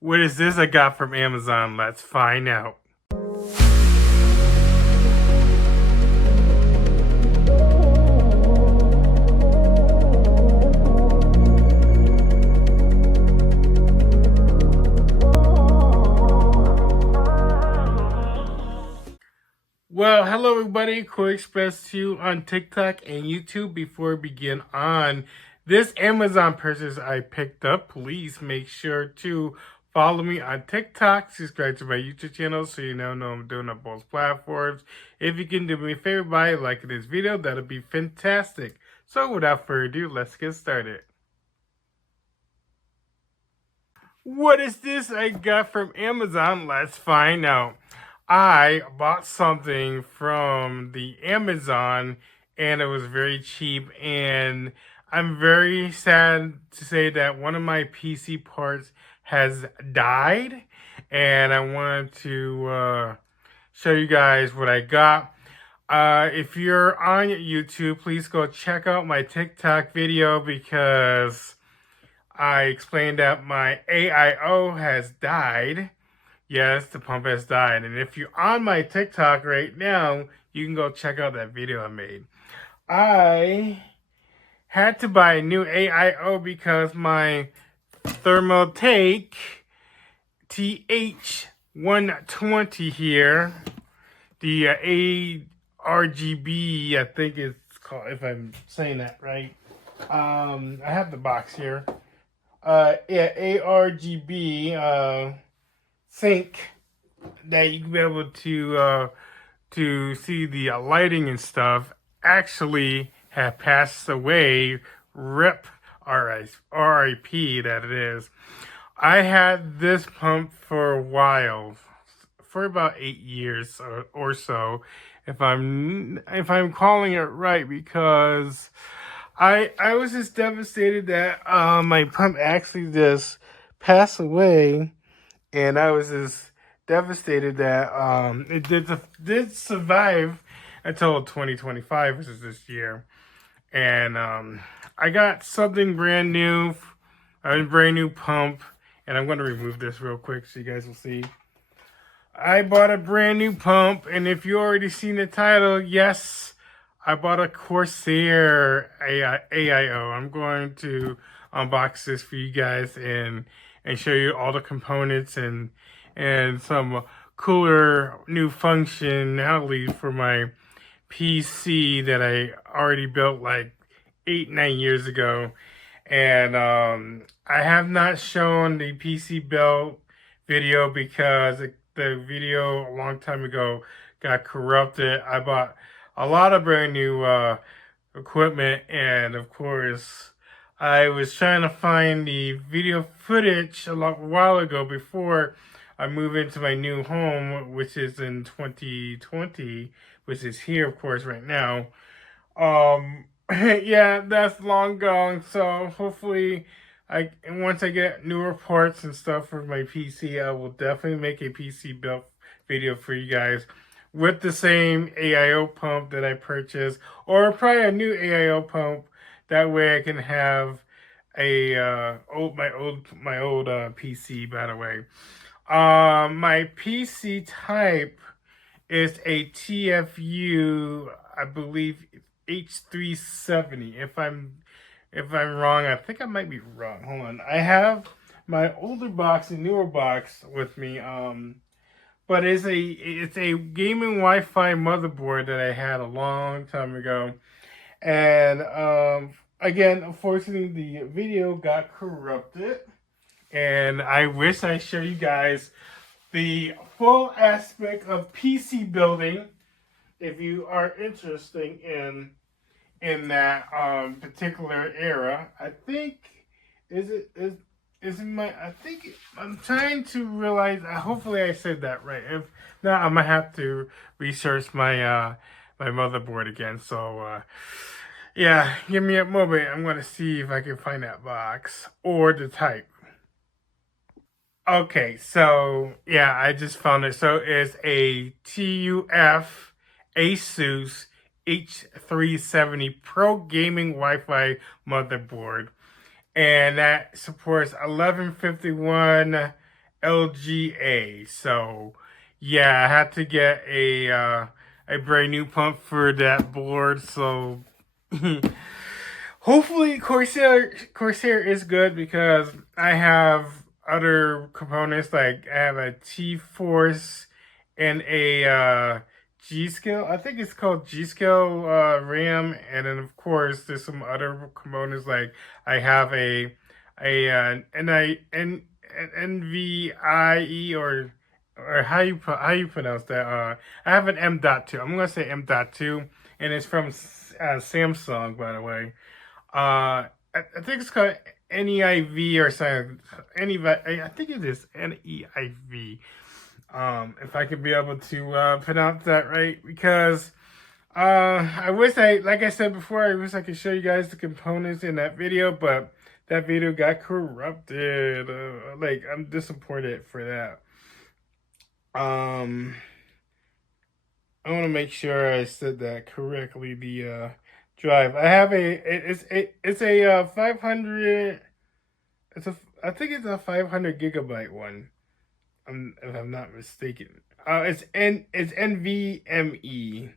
What is this I got from Amazon? Let's find out. Well, hello everybody, Koreyexpress2 on TikTok and YouTube. Before we begin on this Amazon purchase I picked up, please make sure to follow me on TikTok, subscribe to my YouTube channel so you know I'm doing on both platforms. If you can do me a favor by liking this video, that'll be fantastic. So without further ado, let's get started. What is this I got from Amazon? Let's find out. I bought something from the Amazon and it was very cheap, and I'm very sad to say that one of my PC parts has died, and I wanted to show you guys what I got. If you're on YouTube, please go check out my TikTok video because I explained that my AIO has died. Yes, the pump has died. And if you're on my TikTok right now, you can go check out that video I made. I had to buy a new AIO because my Thermaltake TH120 here, the ARGB, I think it's called, if I'm saying that right. I have the box here. Yeah, ARGB, sync that you can be able to see the lighting and stuff actually have passed away. RIP, RIP that it is. I had this pump for a while, for about 8 years or so, if I'm calling it right, because I was just devastated that my pump actually just passed away. And I was just devastated that it did survive until 2025, which is this year. And I got something brand new, a brand new pump. And I'm going to remove this real quick so you guys will see. I bought a brand new pump. And if you already seen the title, yes, I bought a Corsair AIO. I'm going to unbox this for you guys and show you all the components and some cooler new functionality for my PC that I already built like 8-9 years ago. And I have not shown the PC build video because the video a long time ago got corrupted. I bought a lot of brand new equipment, and of course I was trying to find the video footage a while ago before I move into my new home, which is in 2020, which is here, of course, right now. Yeah, that's long gone. So hopefully, once I get newer parts and stuff for my PC, I will definitely make a PC build video for you guys with the same AIO pump that I purchased, or probably a new AIO pump. That way I can have a my old PC, by the way. My PC type is a TFU, I believe H370. If I'm wrong, I think I might be wrong. Hold on. I have my older box and newer box with me. But it's a gaming Wi-Fi motherboard that I had a long time ago. And again, unfortunately, the video got corrupted. And I wish I show you guys the full aspect of PC building if you are interested in that particular era. I think I'm trying to realize, hopefully I said that right. If not, I'm gonna have to research my my motherboard again. So yeah, give me a moment. I'm gonna see if I can find that box or the type. Okay, so yeah, I just found it. So it's a TUF Asus H370 Pro Gaming Wi-Fi motherboard. And that supports 1151 LGA. So yeah, I had to get a brand new pump for that board. So hopefully Corsair is good, because I have other components, like I have a T-Force and a G-Skill. I think it's called G-Skill RAM, and then of course there's some other components, like I have an NVIE, or how you pronounce that? I have an M.2. I'm gonna say M.2, and it's from Samsung, by the way. I think it's called NEIV or something. I think it is NEIV. If I could be able to pronounce that right, because I wish like I said before, I wish I could show you guys the components in that video, but that video got corrupted. Like, I'm disappointed for that. I want to make sure I said that correctly. The drive I have it's a 500. I think it's a 500 gigabyte one. If I'm not mistaken. It's NVMe,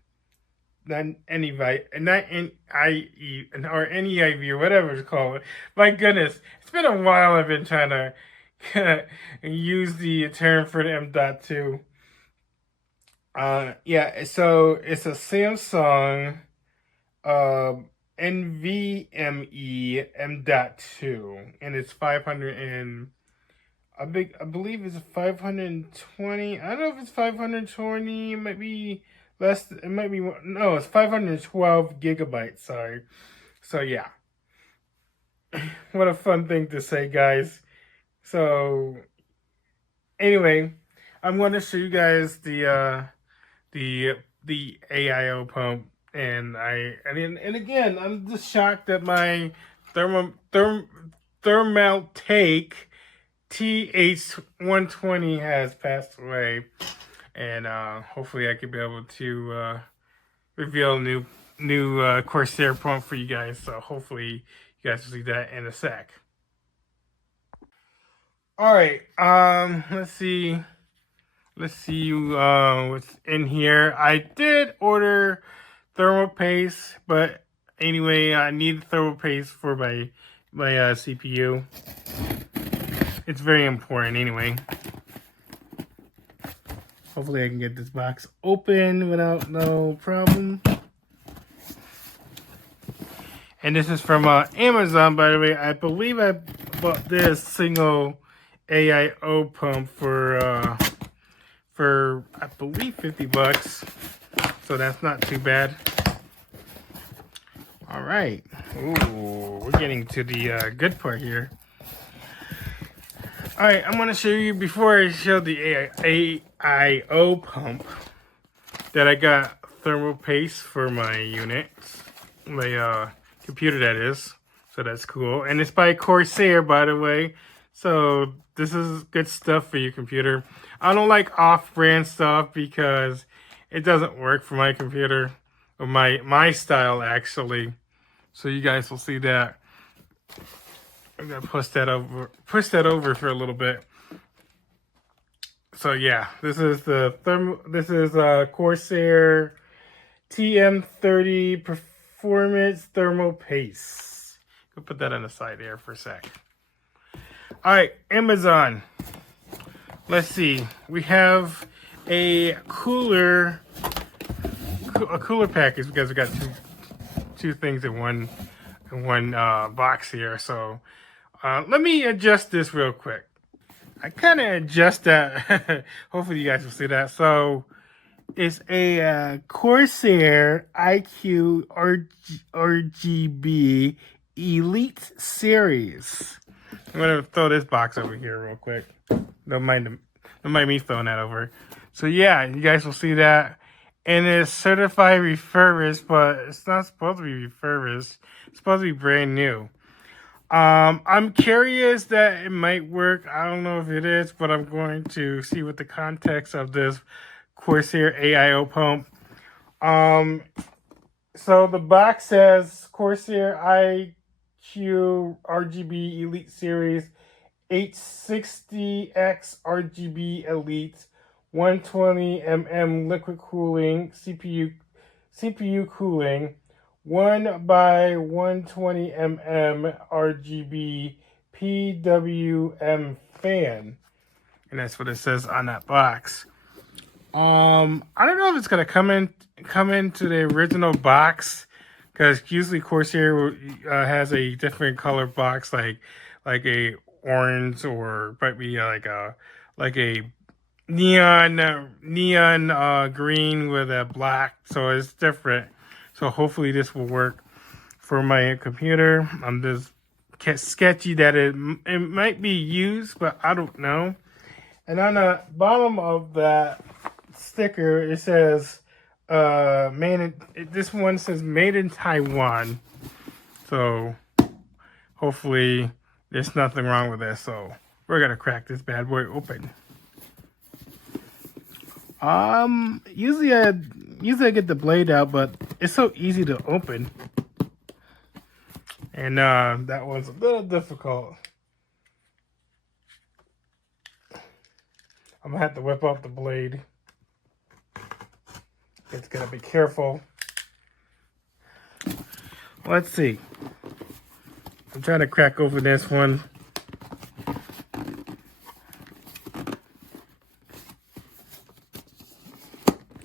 not NIE or NEIV or whatever it's called. My goodness, it's been a while. I've been trying to use the term for the M.2. Yeah, so it's a Samsung NVMe M.2, and it's 500 and I believe it's 520. I don't know if it's 520. It might be less. It might be no. It's 512 gigabytes. Sorry. So yeah, what a fun thing to say, guys. So anyway, I'm going to show you guys the AIO pump, and again, I'm just shocked that my Thermaltake TH120 has passed away, and hopefully I could be able to reveal a new Corsair pump for you guys. So hopefully you guys will see that in a sec. All right, let's see what's in here. I did order thermal paste, but anyway, I need thermal paste for my CPU. It's very important anyway. Hopefully I can get this box open without no problem. And this is from Amazon, by the way. I believe I bought this single AIO pump for I believe $50. So that's not too bad. All right. Ooh, we're getting to the good part here. All right, I'm gonna show you, before I show the AIO pump, that I got thermal paste for my unit, my computer, that is. So that's cool, and it's by Corsair, by the way. So this is good stuff for your computer. I don't like off-brand stuff because it doesn't work for my computer, or my style actually. So you guys will see that. I'm gonna push that over for a little bit. So yeah, this is Corsair TM30 Performance Thermal Paste. I'll put that on the side there for a sec. All right, Amazon. Let's see. We have a cooler package, because we got two things in one box here. So let me adjust this real quick. I kind of adjust that. Hopefully you guys will see that. So it's a Corsair IQ RGB Elite Series. I'm gonna throw this box over here real quick. Don't mind me throwing that over. So yeah, you guys will see that. And it's certified refurbished, but it's not supposed to be refurbished. It's supposed to be brand new. I'm curious that it might work. I don't know if it is, but I'm going to see what the context of this Corsair AIO pump. So the box says Corsair IQ RGB Elite Series H60x RGB Elite 120 liquid cooling CPU cooling 1 by 120 RGB PWM fan, and that's what it says on that box. I don't know if it's gonna come into the original box, because usually Corsair has a different color box, like a orange, or might be like a neon green with a black, so it's different. So hopefully this will work for my computer. I'm just sketchy that it might be used, but I don't know. And on the bottom of that sticker, it says this one says made in Taiwan. So hopefully there's nothing wrong with this. So we're gonna crack this bad boy open. Usually I get the blade out, but it's so easy to open. And that one's a little difficult. I'm gonna have to whip off the blade. It's gonna be careful. Let's see. I'm trying to crack open this one.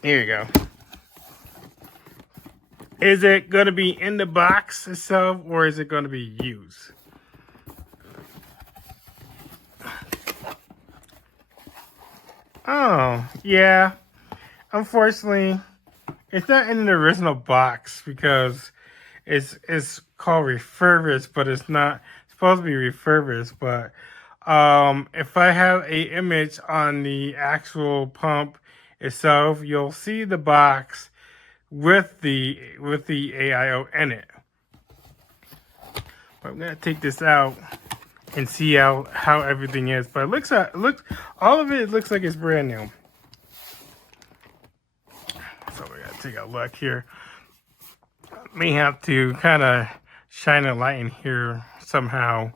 Here you go. Is it going to be in the box itself, or is it going to be used? Oh, yeah. Unfortunately, it's not in the original box because it's called refurbished, but it's not supposed to be refurbished. But if I have an image on the actual pump itself, you'll see the box with the AIO in it. But I'm gonna take this out and see how everything is. But all of it looks like it's brand new. So we gotta take a look here. May have to kind of shine a light in here somehow.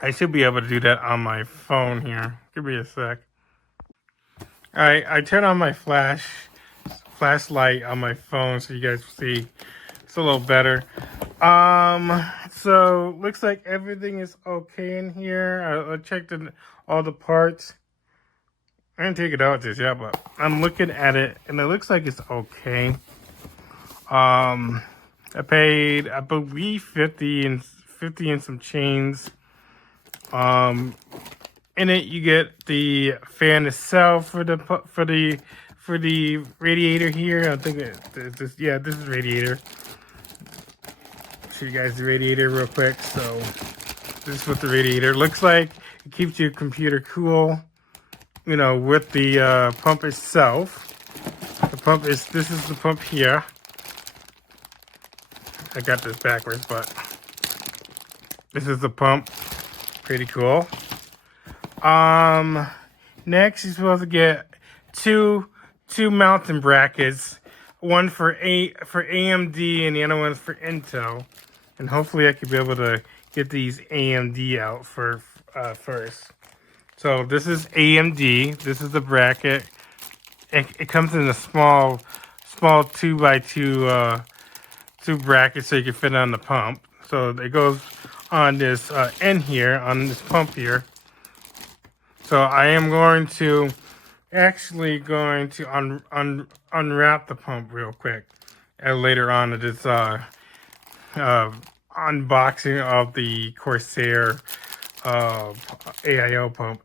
I should be able to do that on my phone here. Give me a sec. All right, I turn on my flashlight on my phone so you guys see it's a little better. So looks like everything is okay in here. I checked all the parts. I didn't take it out just yet, but I'm looking at it and it looks like it's okay. I paid, I believe, 50 and some chains. In it you get the fan itself for the radiator here. I think this is radiator. Show you guys the radiator real quick. So this is what the radiator looks like. It keeps your computer cool, you know, with the pump itself. This is the pump here. I got this backwards, but this is the pump. Pretty cool. Next you're supposed to get two mounting brackets, one for AMD and the other one's for Intel. And hopefully I could be able to get these AMD out first. So this is AMD. This is the bracket. It comes in a small 2x2 two brackets so you can fit on the pump. So it goes on this end here, on this pump here. So I am going to unwrap the pump real quick later on at this unboxing of the Corsair AIO pump.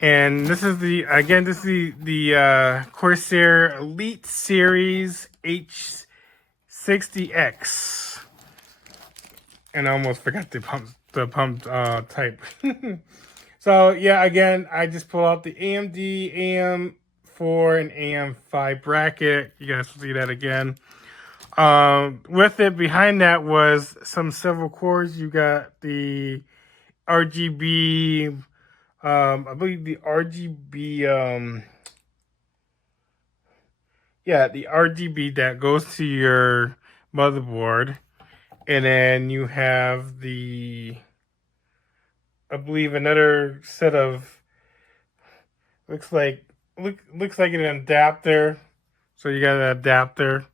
And this is the Corsair Elite Series H60x. And I almost forgot the pump type. So yeah, again, I just pulled out the AMD AM4 and AM5 bracket. You guys will see that again. With it, behind that was some several cords. You got the RGB, I believe the RGB, the RGB that goes to your motherboard. And then you have the I believe another set of looks like an adapter. So you got an adapter.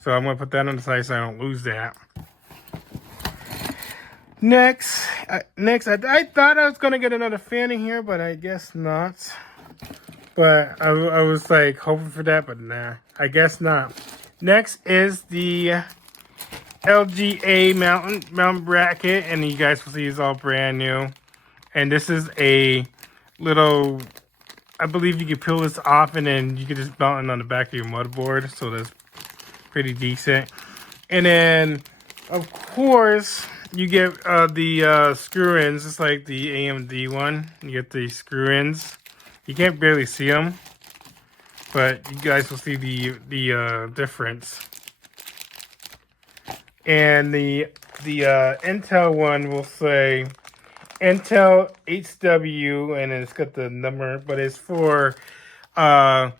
So I'm gonna put that on the side so I don't lose that. Next, I thought I was gonna get another fan in here, but I guess not. But I was like hoping for that, but nah, I guess not. Next is the LGA mount bracket, and you guys will see it's all brand new. And this is a little, I believe you can peel this off and then you can just mount it on the back of your motherboard. So that's pretty decent. And then, of course, you get the screw-ins, just like the AMD one. You get the screw-ins. You can't barely see them, but you guys will see the difference. And the Intel one will say Intel HW, and it's got the number, but it's for 11.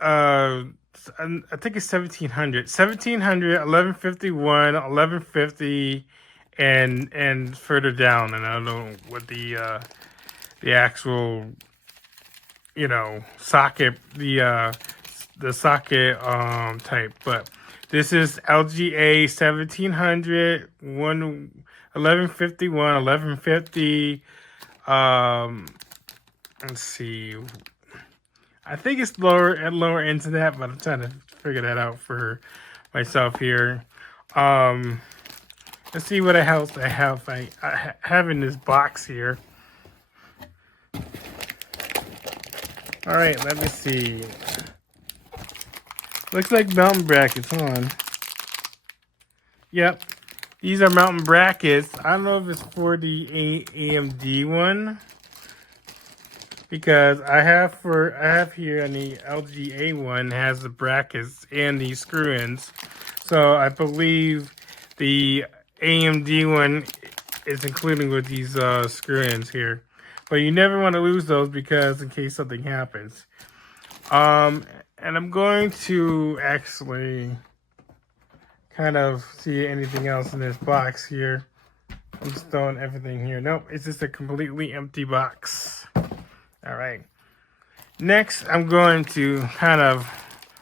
I think it's 1700, 1151, 1150, and further down. And I don't know what the actual, you know, socket, the socket type, but this is LGA 1700, 1151, 1150. Let's see. I think it's lower ends of that, but I'm trying to figure that out for myself here. Let's see what else I have in this box here. All right, let me see. Looks like mountain brackets on. Yep, these are mountain brackets. I don't know if it's for the AMD one, because I have here on the LGA one has the brackets and the screw-ins. So I believe the AMD one is including with these screw-ins here. But you never want to lose those, because in case something happens. And I'm going to actually kind of see anything else in this box here. I'm just throwing everything here. Nope, it's just a completely empty box. All right. Next, I'm going to kind of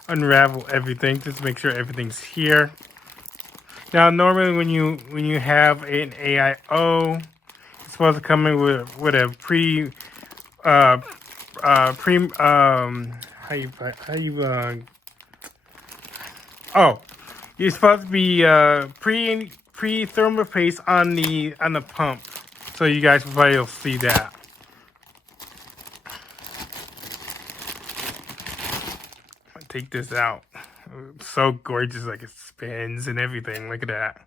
unravel everything, just to make sure everything's here. Now, normally when you have an AIO, it's supposed to come in with a you're supposed to be pre thermal paste on the pump, so you guys will probably see that. Take this out. It's so gorgeous, like it spins and everything. Look at that.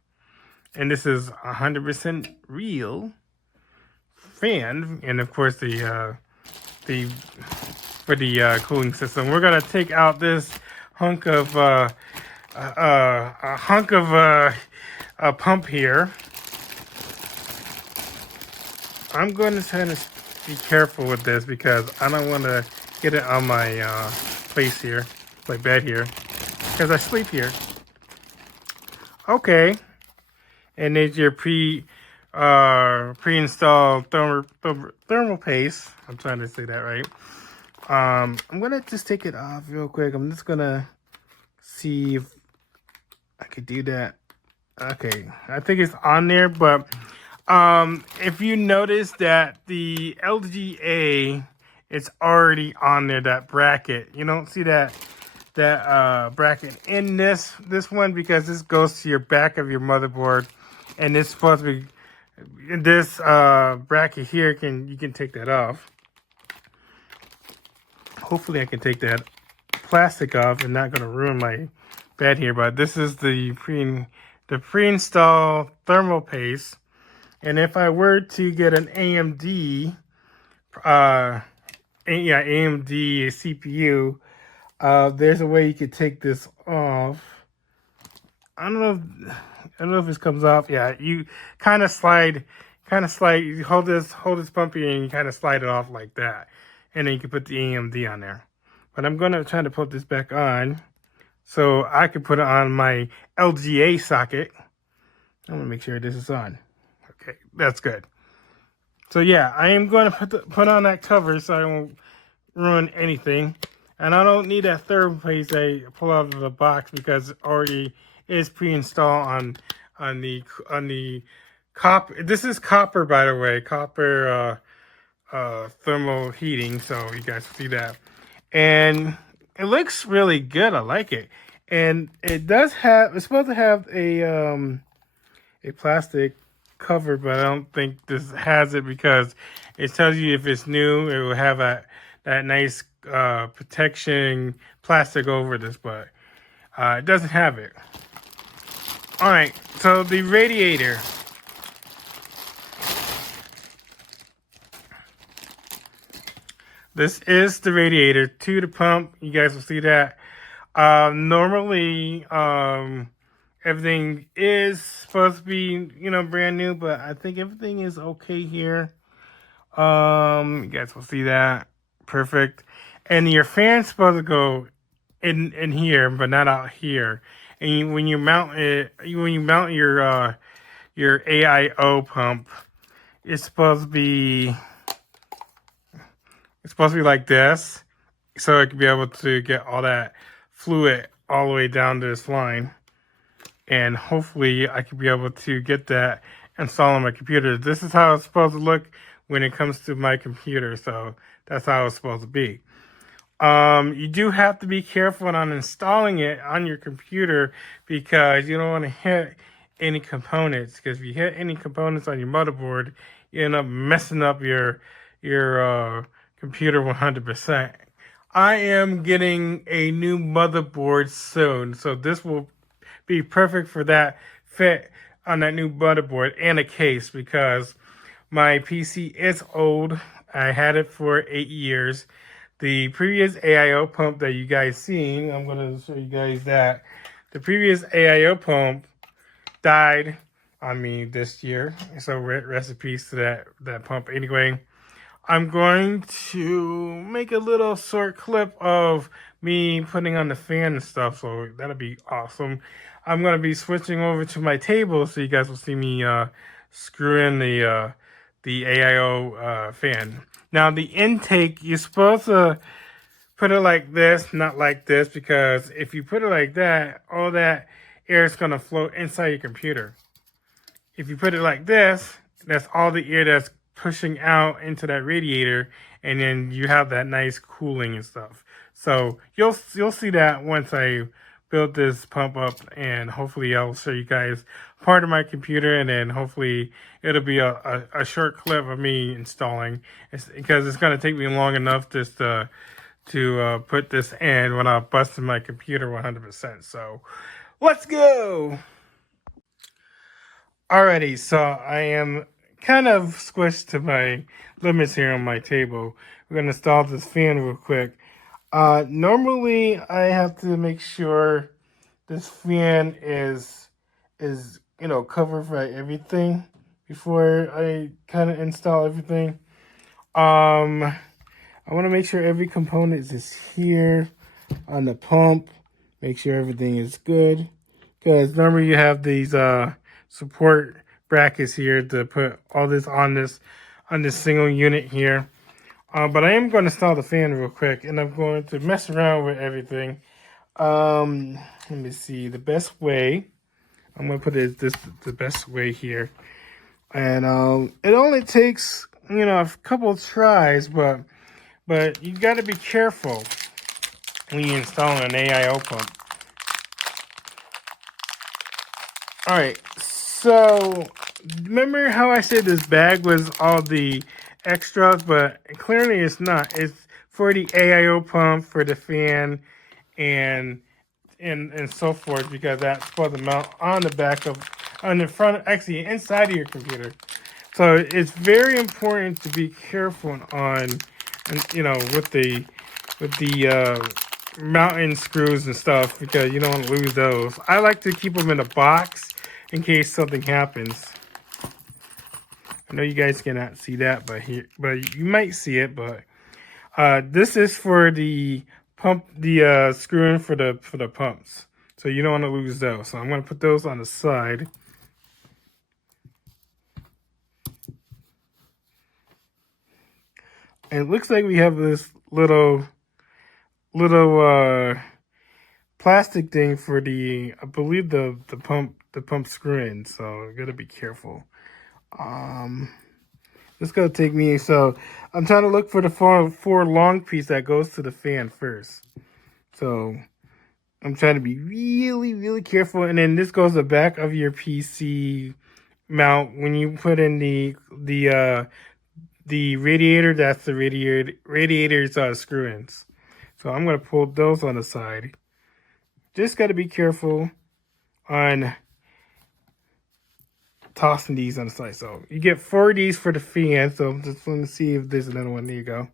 And this is 100% real fan, and of course the cooling system. We're gonna take out this hunk of a pump here. I'm going to try to be careful with this, because I don't want to get it on my place here, my bed here, because I sleep here. Okay, and there's your pre-installed thermal paste. I'm trying to say that right. I'm gonna just take it off real quick. I'm just gonna see if I could do that. Okay, I think it's on there, but if you notice that the LGA, it's already on there, that bracket. You don't see that bracket in this one, because this goes to your back of your motherboard, and it's supposed to be this bracket here. You can take that off. Hopefully I can take that plastic off and not going to ruin my bed here. But this is the pre-installed thermal paste. And if I were to get an AMD CPU, there's a way you could take this off. I don't know if this comes off. Yeah, you kind of slide. You hold this pump here, and you kind of slide it off like that, and then you can put the AMD on there. But I'm gonna try to put this back on, so I can put it on my LGA socket. I'm gonna make sure this is on. Okay, that's good. So yeah, I am going to put on that cover so I won't ruin anything. And I don't need that third place I pull out of the box because it already is pre-installed on the copper. This is copper, by the way, copper thermal heating. So you guys see that, and it looks really good. I like it, and it does have. It's supposed to have a plastic cover, but I don't think this has it because it tells you if it's new, it will have that nice protection plastic over this, but it doesn't have it. All right, so the radiator. This is the radiator to the pump. You guys will see that. Normally, everything is supposed to be, brand new, but I think everything is okay here. You guys will see that. Perfect. And your fan's supposed to go in here, but not out here. And when you mount it, when you mount your AIO pump, it's supposed to be like this, so it can be able to get all that fluid all the way down to this line. And hopefully I could be able to get that installed on my computer. This is how it's supposed to look when it comes to my computer. So that's how it's supposed to be. You do have to be careful on installing it on your computer because you don't want to hit any components. Because if you hit any components on your motherboard, you end up messing up your computer 100%. I am getting a new motherboard soon, so this will be perfect for that fit on that new motherboard and a case because my PC is old. I had it for 8 years. The previous AIO pump that you guys seen, I'm going to show you guys that. The previous AIO pump died on me this year, so rest in peace to that pump. Anyway, I'm going to make a little short clip of me putting on the fan and stuff, so that'll be awesome. I'm going to be switching over to my table, so you guys will see me screw in the AIO fan. Now, the intake, you're supposed to put it like this, not like this, because if you put it like that, all that air is going to flow inside your computer. If you put it like this, that's all the air that's pushing out into that radiator, and then you have that nice cooling and stuff. So you'll see that once I build this pump up, and hopefully I'll show you guys part of my computer, and then hopefully it'll be a short clip of me installing, because it's going to take me long enough just to put this in without busting my computer 100%. So let's go. Alrighty, so I am kind of squished to my limits here on my table. We're going to install this fan real quick. Normally I have to make sure this fan is covered by everything before I kind of install everything. I want to make sure every component is here on the pump. Make sure everything is good, because normally you have these support brackets here to put all this on this single unit here. But I am going to install the fan real quick, and I'm going to mess around with everything. Let me see the best way. I'm going to put it the best way here, and it only takes a couple of tries, but you got to be careful when you install an AIO pump. All right, so remember how I said this bag was all the extras, but clearly it's not. It's for the AIO pump, for the fan, and so forth, because that's supposed to mount on the front, actually inside of your computer. So it's very important to be careful with the mounting screws and stuff, because you don't want to lose those. I like to keep them in a box in case something happens. I know you guys cannot see that, but you might see it. But this is for the pump, the screwing for the pumps, so you don't want to lose those. So I'm going to put those on the side. And it looks like we have this little plastic thing for the, I believe the pump screw in. So I gotta be careful. It's gonna take me, so I'm trying to look for the four long piece that goes to the fan first. So I'm trying to be really careful. And then this goes the back of your PC mount. When you put in the radiator, that's the radiator's screw-ins. So I'm gonna pull those on the side. Just gotta be careful on tossing these on the side. So you get 4 of these for the fan. So I'm just going to see if there's another one. There you go.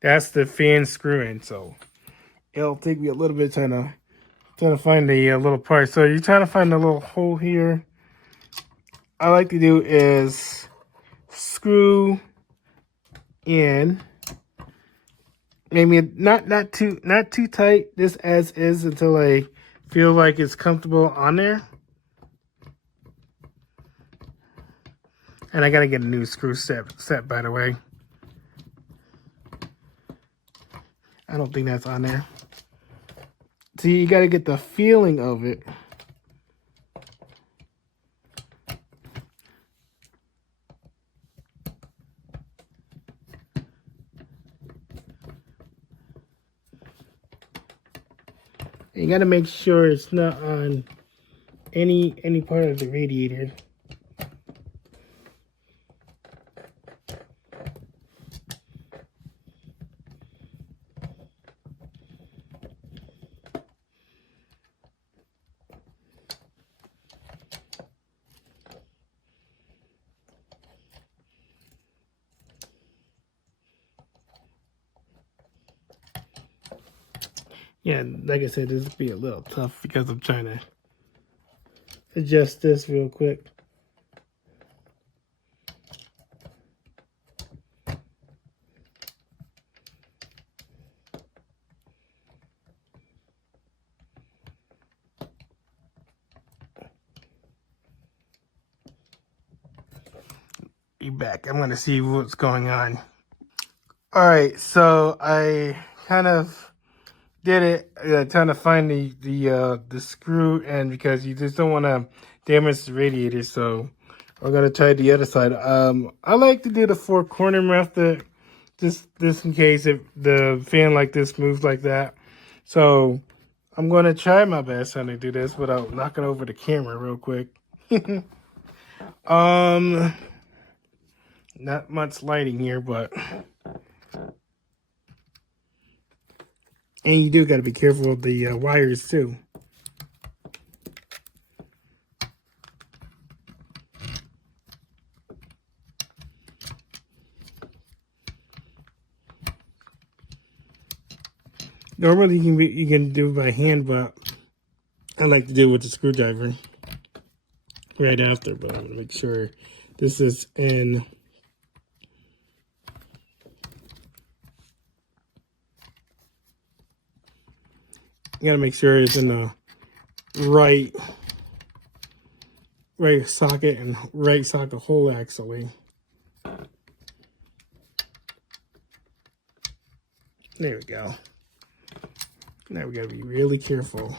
That's the fan screw-in. So it'll take me a little bit trying to find the little part. So you're trying to find the little hole here. I like to do is screw in, maybe not too tight, just as is, until I feel like it's comfortable on there. And I gotta get a new screw set by the way. I don't think that's on there. See, you gotta get the feeling of it. You gotta make sure it's not on any part of the radiator. Yeah, like I said, this will be a little tough because I'm trying to adjust this real quick. Be back. I'm gonna see what's going on. All right, so I kind of did it, trying to find the screw end, because you just don't want to damage the radiator. So I'm gonna try the other side. I like to do the 4-corner method, just in case if the fan like this moves like that. So I'm gonna try my best trying to do this without knocking over the camera real quick. Not much lighting here, but. And you do got to be careful of the wires too. Normally you can do it by hand, but I like to do it with the screwdriver right after. But I'm gonna make sure this is in. You gotta make sure it's in the right socket and right socket hole, actually. There we go. Now we gotta be really careful.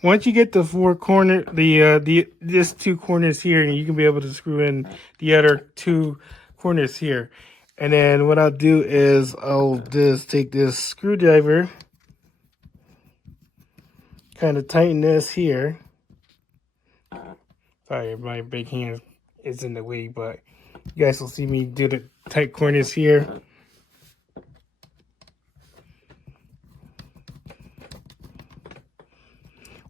Once you get the 4 corner, this 2 corners here, and you can be able to screw in the other 2 corners here. And then what I'll do is I'll just take this screwdriver, kind of tighten this here. Sorry, my big hand is in the way, but you guys will see me do the tight corners here.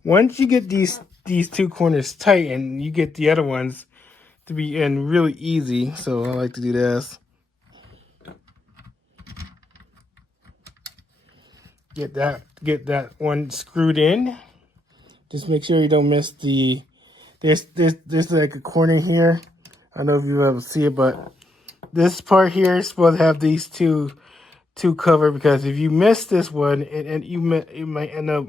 Once you get these 2 corners tight, and you get the other ones to be in really easy. So I like to do this. Get that one screwed in. Just make sure you don't miss the. There's like a corner here. I don't know if you ever see it, but this part here is supposed to have these two covered, because if you miss this one, you might end up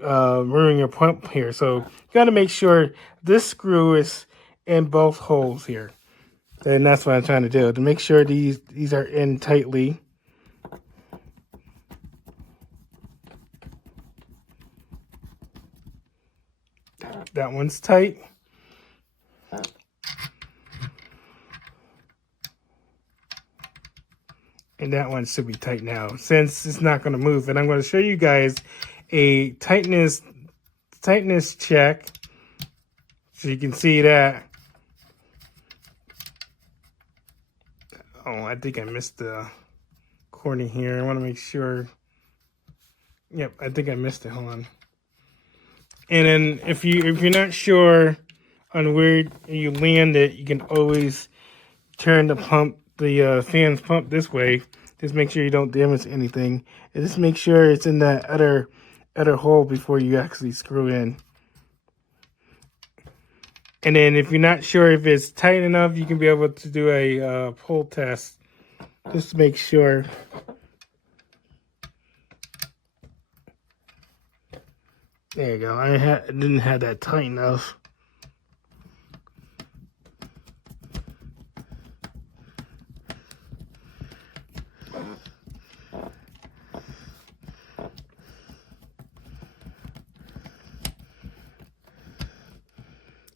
ruining your pump here. So you got to make sure this screw is in both holes here. And that's what I'm trying to do, to make sure these are in tightly. That one's tight. And that one should be tight now, since it's not going to move. And I'm going to show you guys a tightness check, so you can see that. Oh, I think I missed the corner here. I want to make sure. Yep, I think I missed it. Hold on. And then if you're not sure on where you land it, you can always turn the fan's pump this way. Just make sure you don't damage anything, and just make sure it's in that other hole before you actually screw in. And then if you're not sure if it's tight enough, you can be able to do a pull test. Just to make sure. There you go. I didn't have that tight enough.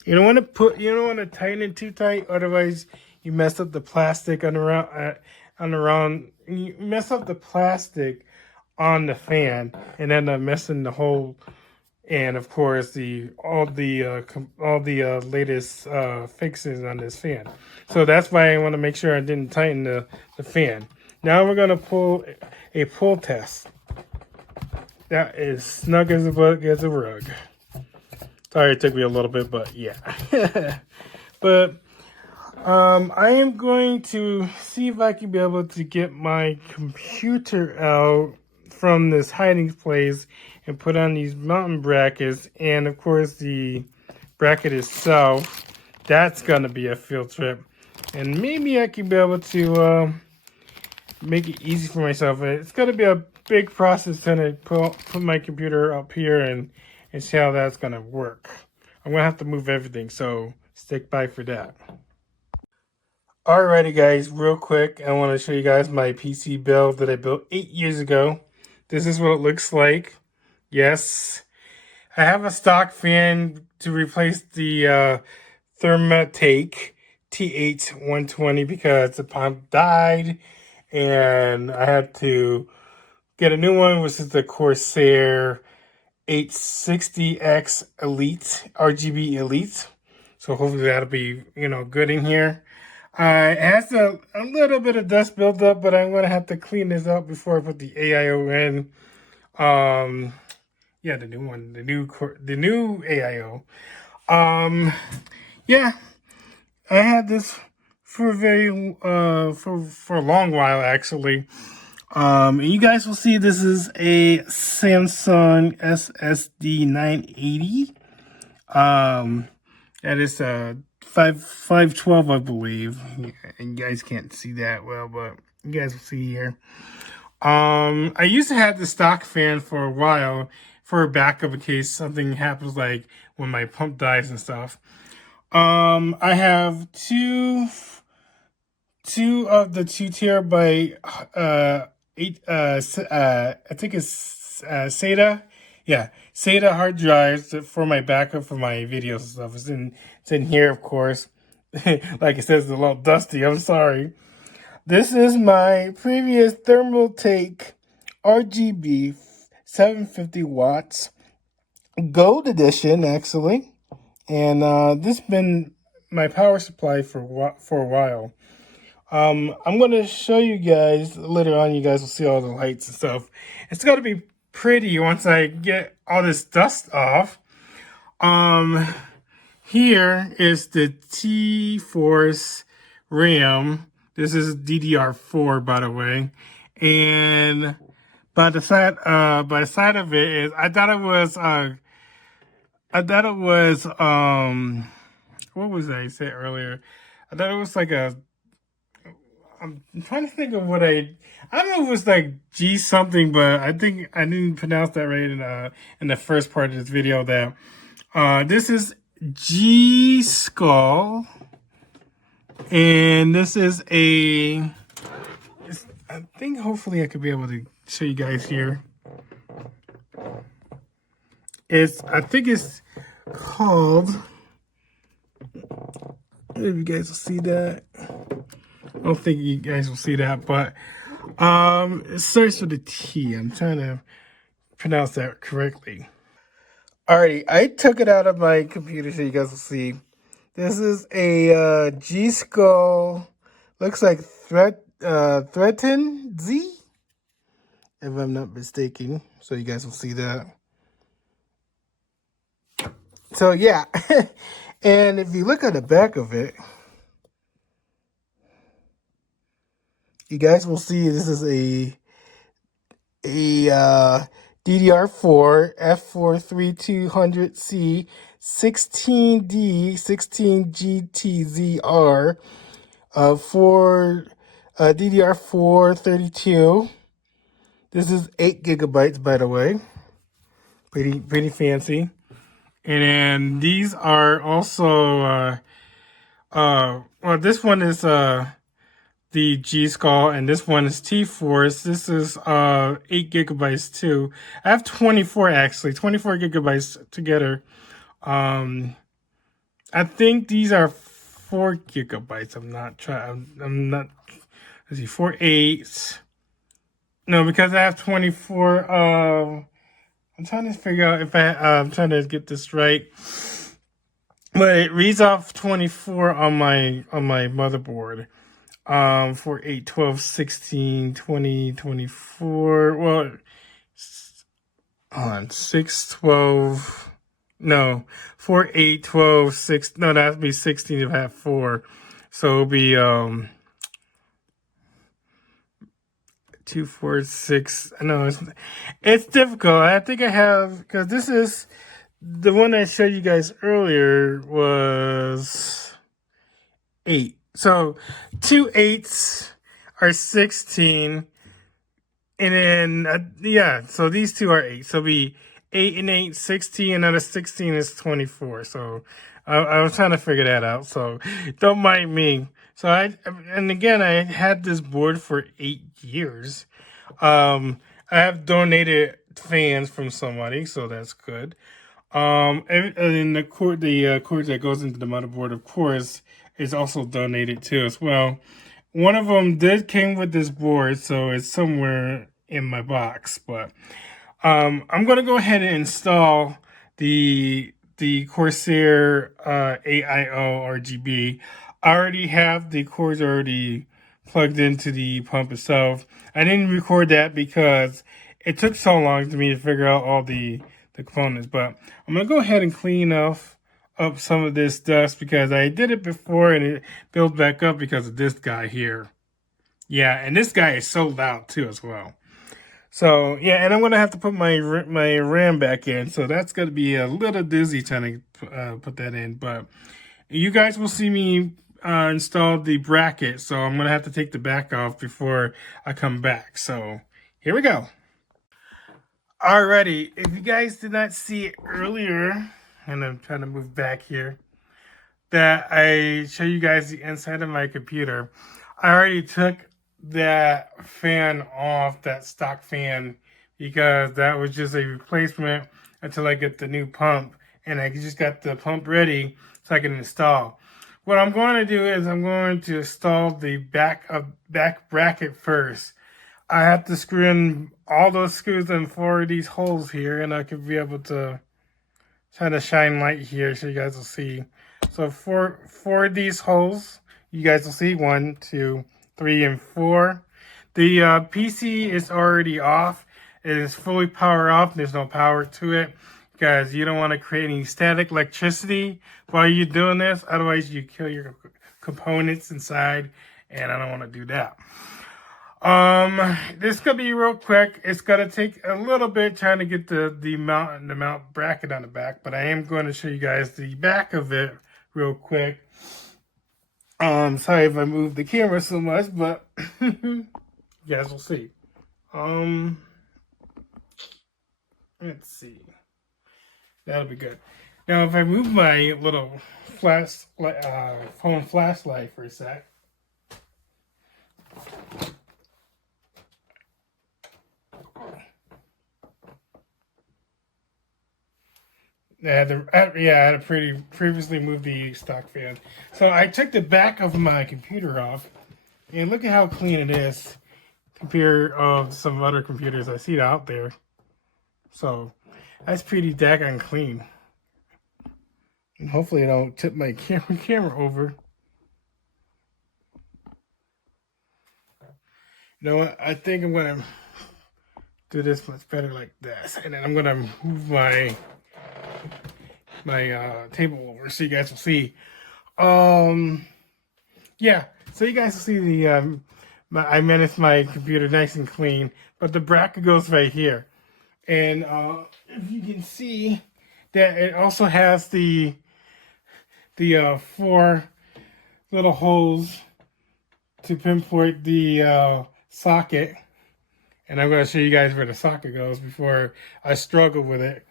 You don't want to tighten it too tight, otherwise you mess up the plastic you mess up the plastic on the fan, and end up messing the whole, and of course all the latest fixes on this fan. So that's why I want to make sure I didn't tighten the fan. Now we're gonna pull a pull test. That is snug as a bug as a rug. Sorry, it took me a little bit, but yeah. But I am going to see if I can be able to get my computer out from this hiding place and put on these mountain brackets, and of course the bracket itself. That's gonna be a field trip, and maybe I can be able to make it easy for myself. It's gonna be a big process to put my computer up here and see how that's gonna work. I'm gonna have to move everything, so stick by for that. Alrighty guys, real quick, I want to show you guys my PC build that I built 8 years ago. This is what it looks like. Yes, I have a stock fan to replace the Thermatake TH120 because the pump died, and I had to get a new one, which is the Corsair H60x Elite, RGB Elite. So hopefully that'll be, good in here. It has a little bit of dust buildup, but I'm going to have to clean this up before I put the AIO in. Yeah, the new one, the new AIO. Yeah, I had this for for a long while, actually. And you guys will see this is a Samsung SSD 980. That is a 512, I believe. And you guys can't see that well, but you guys will see here. I used to have the stock fan for a while for a backup in case something happens, like when my pump dies and stuff. I have two of the 2 terabyte I think it's SATA. Yeah, SATA hard drives for my backup for my videos and stuff. It's in here, of course. Like it says, it's a little dusty. I'm sorry. This is my previous Thermaltake RGB 750 watts Gold Edition, actually. And this has been my power supply for a while. I'm going to show you guys later on. You guys will see all the lights and stuff. It's going to be pretty once I get all this dust off. Here is the T-Force RAM. This is DDR4, by the way. And by the side of it is, I thought it was what was I said earlier? I thought it was like I'm trying to think of what I don't know if it was like G something, but I think I didn't pronounce that right in the first part of this video. That this is G skull, and this is a. I think hopefully I could be able to show you guys here. I think it's called. If you guys will see that, I don't think you guys will see that, but it starts with a T. I'm trying to pronounce that correctly. Alrighty, I took it out of my computer so you guys will see. This is a G skull. Looks like Threaten Z, if I'm not mistaken. So you guys will see that. So yeah, and if you look at the back of it, you guys will see this is a DDR4 F43200C 16D 16GTZR for DDR4 32. This is 8 gigabytes, by the way. Pretty fancy. And then these are also well, this one is the G Skull, and this one is T-Force. This is 8 gigabytes too. I have 24 actually, 24 gigabytes together. I think these are 4 gigabytes. I'm not. Let's see, 4 8s. No, because I have 24. I'm trying to figure out if I'm trying to get this right. But it reads off 24 on my motherboard. 4, 8, 12, 16, 20, 24. Well, hold on. 6, 12. No, 4, 8, 12, 6. No, that'd be 16 if I have 4. So it'll be 2, 4, 6. I know it's difficult. I think I have, because this is the one I showed you guys earlier was 8. So 2 8s are 16, and then yeah, so these two are 8. So it'll be 8 and 8, 16, another 16 is 24. So I was trying to figure that out. So don't mind me. So and again, I had this board for 8 years. I have donated fans from somebody, so that's good. And the cord that goes into the motherboard, of course, is also donated too as well. One of them came with this board, so it's somewhere in my box. But I'm gonna go ahead and install the Corsair AIO RGB. I already have the cords already plugged into the pump itself. I didn't record that because it took so long to me to figure out all the components, but I'm gonna go ahead and clean up some of this dust because I did it before and it built back up because of this guy here. Yeah, and this guy is sold out too as well. So yeah, and I'm gonna have to put my RAM back in, so that's gonna be a little dizzy trying to put that in. But you guys will see me install the bracket, so I'm gonna have to take the back off before I come back. So here we go. Alrighty, if you guys did not see it earlier, and I'm trying to move back here, that I show you guys the inside of my computer. I already took that fan off, that stock fan, because that was just a replacement until I get the new pump, and I just got the pump ready so I can install. What I'm going to do is I'm going to install the back bracket first. I have to screw in all those screws in 4 of these holes here, and I could be able to try to shine light here so you guys will see. So four of these holes, you guys will see 1, 2, 3, and 4. The PC is already off. It is fully power off. There's no power to it because you don't want to create any static electricity while you're doing this. Otherwise, you kill your components inside, and I don't want to do that. This could be real quick. It's gonna take a little bit trying to get the mount bracket on the back, but I am going to show you guys the back of it real quick. Sorry if I moved the camera so much, but you guys will see. Let's see. That'll be good. Now, if I move my little phone flashlight for a sec. I had to previously move the stock fan. So I took the back of my computer off, and look at how clean it is compared to some other computers I see out there. So that's pretty daggone clean. And hopefully I don't tip my camera over. You know what? I think I'm gonna do this much better like this, and then I'm gonna move my table over so you guys will see. Yeah, so you guys will see the I managed my computer nice and clean, but the bracket goes right here, and if you can see that it also has the 4 little holes to pinpoint the socket, and I'm going to show you guys where the socket goes before I struggle with it.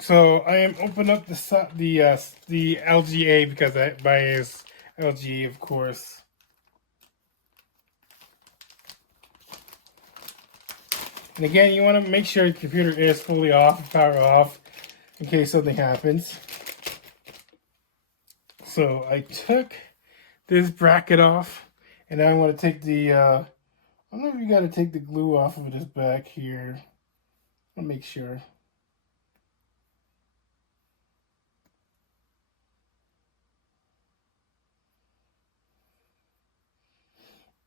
So I am opening up the LGA because I buy is LG, of course. And again, you want to make sure your computer is fully off, power off, in case something happens. So I took this bracket off, and now I want to take the, I don't know if you got to take the glue off of this back here. I'll make sure.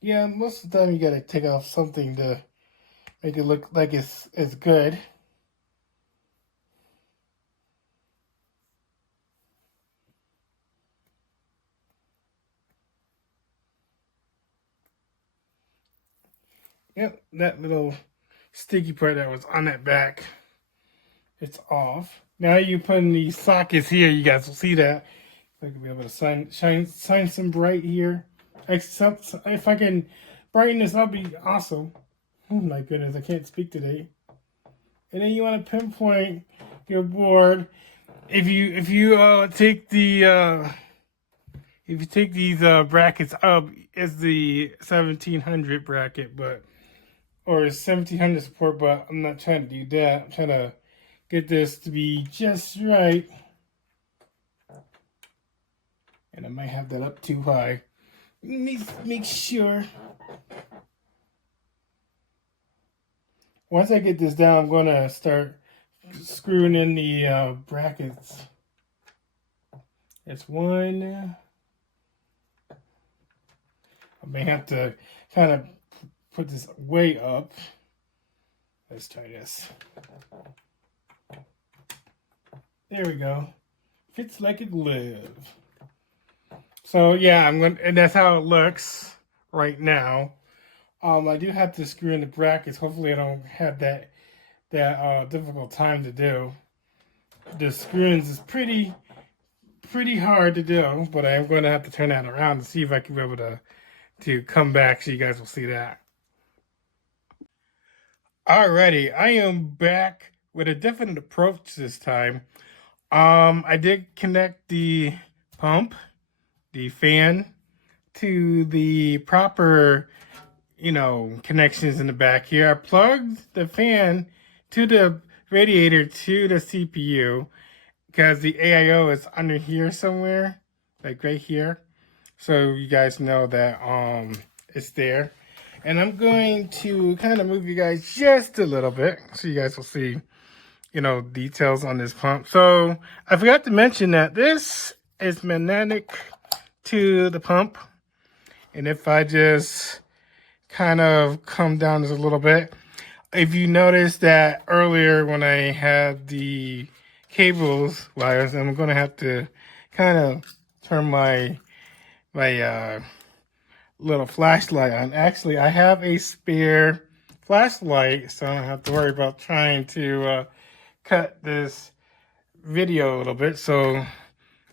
Yeah, most of the time you got to take off something to make it look like it's good. Yep, that little sticky part that was on that back, it's off. Now you putting these sockets here, you guys will see that. I can be able to shine some bright here. Except if I can brighten this up, be awesome. Oh my goodness, I can't speak today. And then you want to pinpoint your board. If you take these brackets up, it's the 1700 bracket, or 1700 support, but I'm not trying to do that. I'm trying to get this to be just right. And I might have that up too high. Make sure. Once I get this down, I'm going to start screwing in the brackets. It's one. I may have to kind of put this way up. Let's try this. There we go. Fits like a glove. So yeah, and that's how it looks right now. I do have to screw in the brackets. Hopefully I don't have that difficult time to do. The screwing is pretty hard to do, but I am going to have to turn that around and see if I can be able to come back so you guys will see that. Alrighty, I am back with a different approach this time. I did connect the pump, the fan, to the proper, connections in the back here. I plugged the fan to the radiator to the CPU because the AIO is under here somewhere, like right here. So you guys know that it's there. And I'm going to kind of move you guys just a little bit so you guys will see, details on this pump. So I forgot to mention that this is magnetic to the pump. And if I just kind of come down just a little bit, if you notice that earlier when I had the cables wires, I'm going to have to kind of turn my little flashlight on. Actually, I have a spare flashlight, so I don't have to worry about trying to cut this video a little bit. So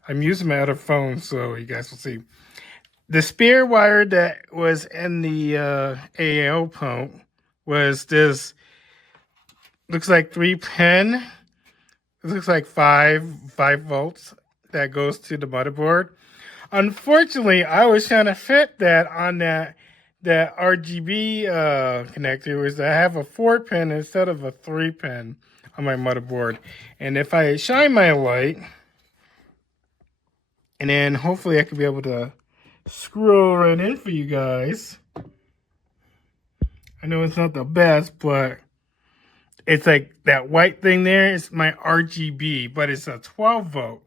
I'm using my other phone, so you guys will see. The spare wire that was in the AIO pump was this, looks like 3-pin This looks like 5 volts that goes to the motherboard. Unfortunately, I was trying to fit that on that RGB connector. Was I have a 4-pin instead of a 3-pin on my motherboard. And if I shine my light, and then hopefully I could be able to scroll right in for you guys. I know it's not the best, but it's like that white thing there is my RGB, but it's a 12 volt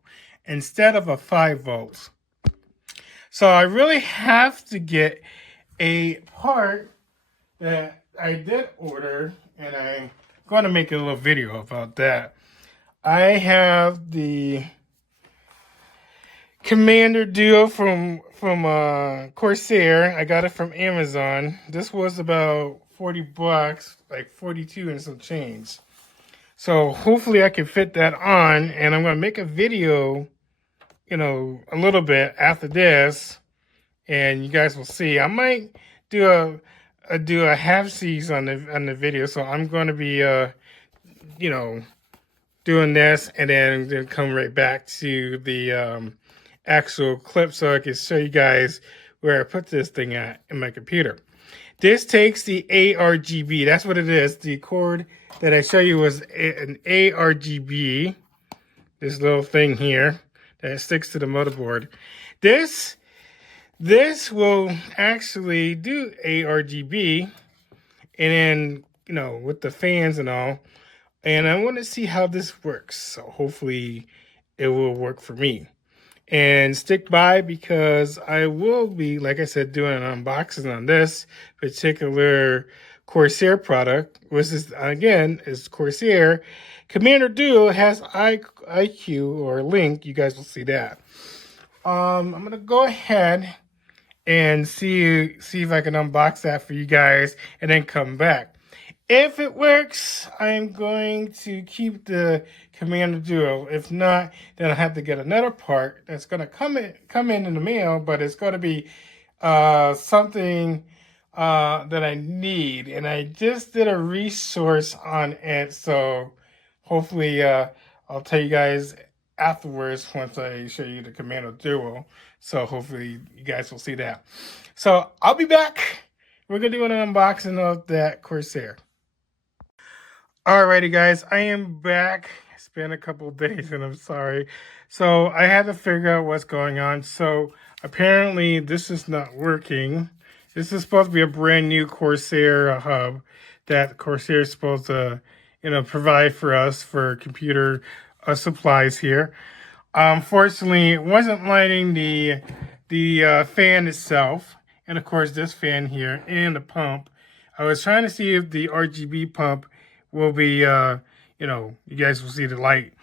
instead of a 5 volts. So I really have to get a part that I did order, and I'm going to make a little video about that. I have the Commander Duo from Corsair. I got it from Amazon. This was about 40 bucks, like 42 and some change. So hopefully I can fit that on, and I'm going to make a video, you know, a little bit after this, and you guys will see. I might do a half seas on the video, so I'm going to be you know, doing this and then come right back to the actual clip so I can show you guys where I put this thing at in my computer. This takes the ARGB. That's what it is. The cord that I show you was an ARGB. This little thing here that sticks to the motherboard. This will actually do ARGB, and then, you know, with the fans and all. And I want to see how this works. So hopefully it will work for me. And stick by, because I will be, like I said, doing an unboxing on this particular Corsair product, which is, again, is Corsair. Commander Duo has IQ or link. You guys will see that. I'm going to go ahead and see if I can unbox that for you guys and then come back. If it works, I'm going to keep the Commander Duo. If not, then I'll have to get another part that's going to come in the mail, but it's going to be something that I need. And I just did a resource on it, so hopefully I'll tell you guys afterwards once I show you the Commander Duo. So hopefully you guys will see that. So I'll be back. We're going to do an unboxing of that Corsair. Alrighty guys, I am back. It's been a couple of days and I'm sorry. So I had to figure out what's going on. So apparently this is not working. This is supposed to be a brand new Corsair hub that Corsair is supposed to, you know, provide for us for computer supplies here. Unfortunately, it wasn't lighting the fan itself, and of course this fan here and the pump. I was trying to see if the RGB pump will be, you know, you guys will see the light.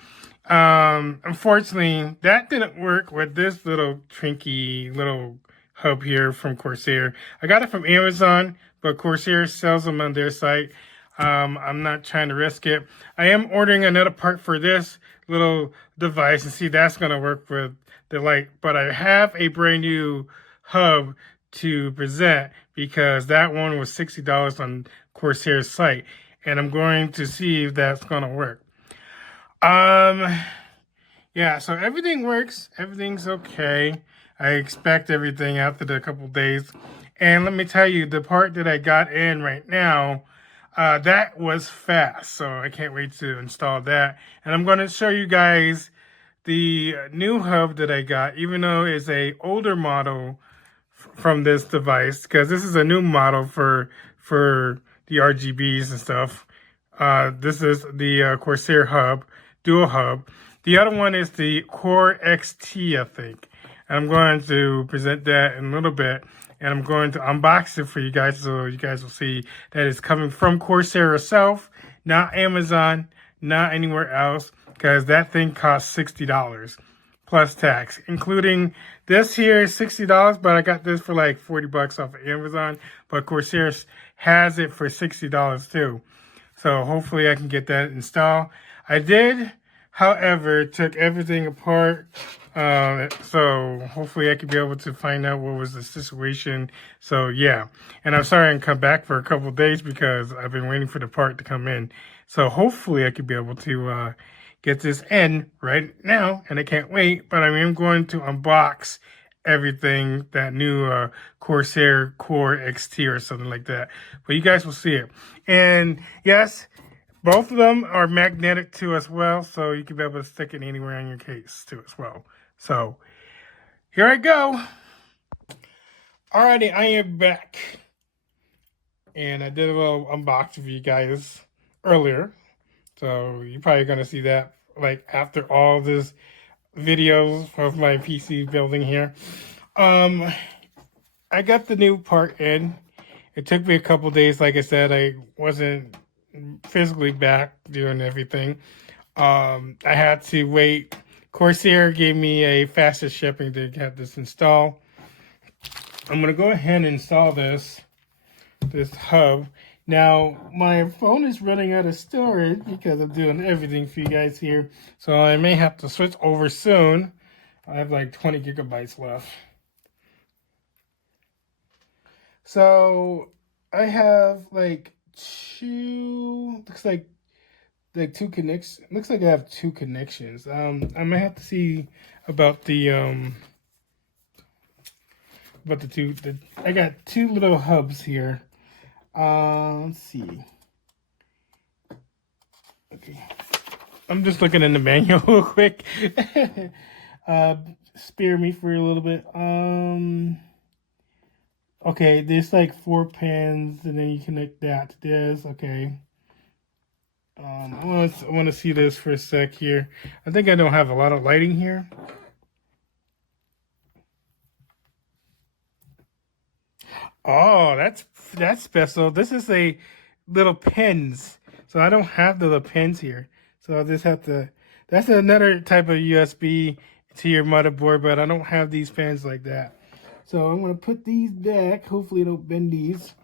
Unfortunately, that didn't work with this little trinky little hub here from Corsair. I got it from Amazon, but Corsair sells them on their site. I'm not trying to risk it. I am ordering another part for this little device, and see, that's going to work with the light. But I have a brand new hub to present, because that one was $60 on Corsair's site. And I'm going to see if that's going to work. Yeah, so everything works. Everything's okay. I expect everything after the couple days. And let me tell you, the part that I got in right now, that was fast. So I can't wait to install that. And I'm going to show you guys the new hub that I got, even though it's a older model from this device, because this is a new model for the RGBs and stuff. This is the Corsair hub, dual hub. The other one is the Core XT, I think. I'm going to present that in a little bit, and I'm going to unbox it for you guys, so you guys will see that it's coming from Corsair itself, not Amazon, not anywhere else, because that thing costs $60 plus tax, including this here is $60, but I got this for like 40 bucks off of Amazon, but Corsair has it for $60 too. So hopefully I can get that installed. I did, however, took everything apart. So hopefully I could be able to find out what was the situation. So yeah, and I'm sorry I didn't come back for a couple of days because I've been waiting for the part to come in. So hopefully I could be able to get this in right now, and I can't wait. But I am going to unbox everything, that new Corsair Core XT or something like that. But you guys will see it. And yes, both of them are magnetic too as well, so you can be able to stick it anywhere on your case too as well. So here I go. Alrighty, I am back. And I did a little unboxing for you guys earlier. So you're probably going to see that like after all this videos of my PC building here. I got the new part in. It took me a couple days. Like I said, I wasn't physically back doing everything. I had to wait. Corsair gave me a faster shipping to get this installed. I'm going to go ahead and install this hub. Now, my phone is running out of storage because I'm doing everything for you guys here. So I may have to switch over soon. I have like 20 gigabytes left. So I have like looks like two connections. Looks like I have two connections. I might have to see about the I got two little hubs here. Let's see. Okay, I'm just looking in the manual real quick. Spare me for a little bit. Okay, there's like 4 pins, and then you connect that to this. Okay. I want to see this for a sec here. I think I don't have a lot of lighting here. Oh, that's special. This is a little pins. So I don't have the little pins here. So I'll just have to, that's another type of USB to your motherboard, but I don't have these pins like that. So I'm going to put these back. Hopefully I don't bend these.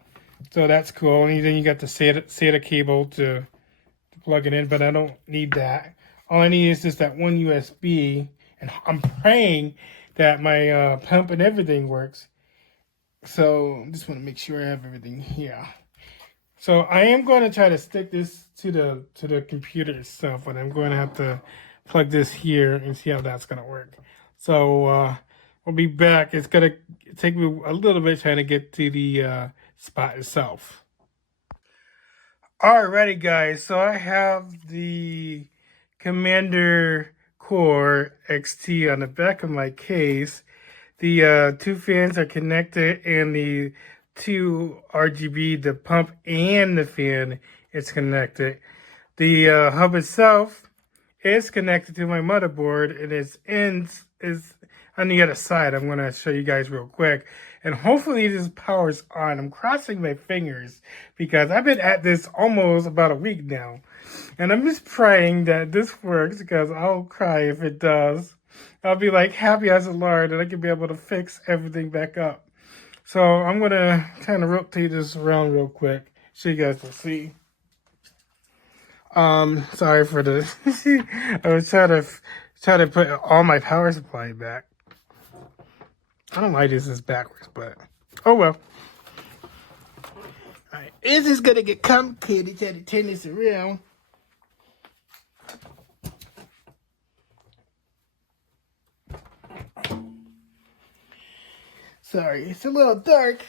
So that's cool. And then you got the SATA cable to plug it in, but I don't need that. All I need is just that one USB. And I'm praying that my pump and everything works. So I just want to make sure I have everything here. So I am going to try to stick this to the computer itself, but I'm going to have to plug this here and see how that's going to work. So I'll be back. It's going to take me a little bit trying to get to the spot itself. Alrighty, guys. So I have the Commander Core XT on the back of my case. The two fans are connected, and the two RGB, the pump and the fan, is connected. The hub itself is connected to my motherboard, and its ends is on the other side. I'm going to show you guys real quick, and hopefully this powers on. I'm crossing my fingers because I've been at this almost about a week now, and I'm just praying that this works because I'll cry if it does. I'll be like happy as a Lord that I can be able to fix everything back up. So I'm going to kind of rotate this around real quick so you guys will see. Sorry for the, I was trying to put all my power supply back. I don't know why this is backwards, but oh well. Alright, this is going to get complicated. Try to turn this around. Sorry, it's a little dark.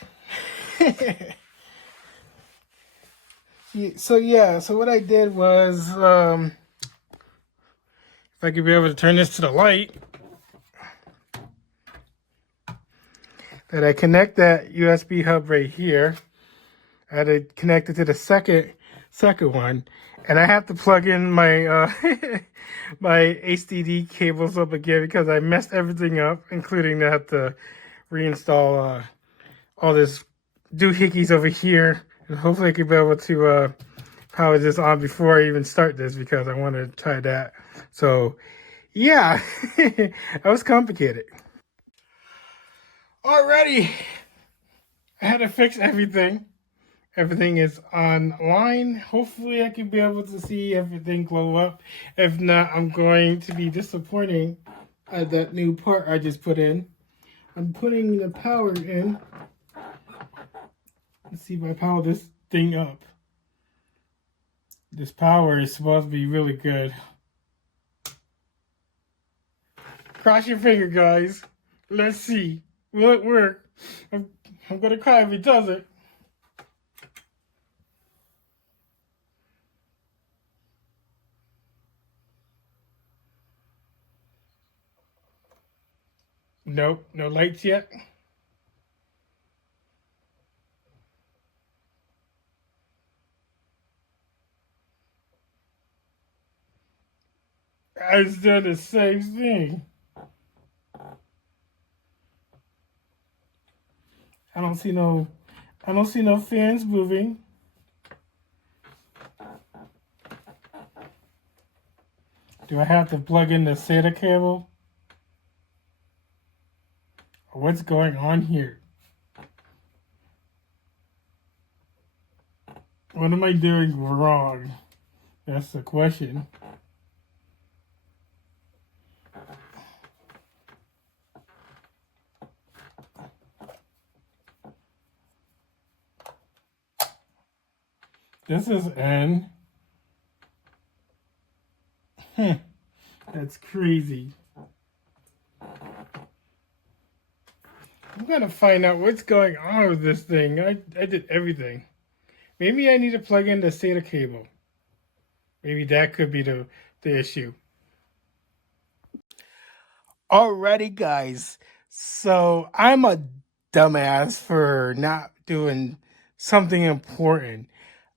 So what I did was, if I could be able to turn this to the light, that I connect that USB hub right here. I had to connect it to the second one, and I have to plug in my my HDD cables up again because I messed everything up, including I have to reinstall all this doohickeys over here, and hopefully I can be able to power this on before I even start this because I want to try that. So yeah, that was complicated. Alrighty, I had to fix everything. Everything is online. Hopefully I can be able to see everything glow up. If not, I'm going to be disappointing at that new part I just put in. I'm putting the power in. Let's see if I power this thing up. This power is supposed to be really good. Cross your finger, guys. Let's see. Will it work? I'm gonna cry if it doesn't. Nope, no lights yet. I was doing the same thing. I don't see no fans moving. Do I have to plug in the SATA cable? Or what's going on here? What am I doing wrong? That's the question. This is N. That's crazy. I'm gonna find out what's going on with this thing. I did everything. Maybe I need to plug in the SATA cable. Maybe that could be the issue. Alrighty, guys. So I'm a dumbass for not doing something important.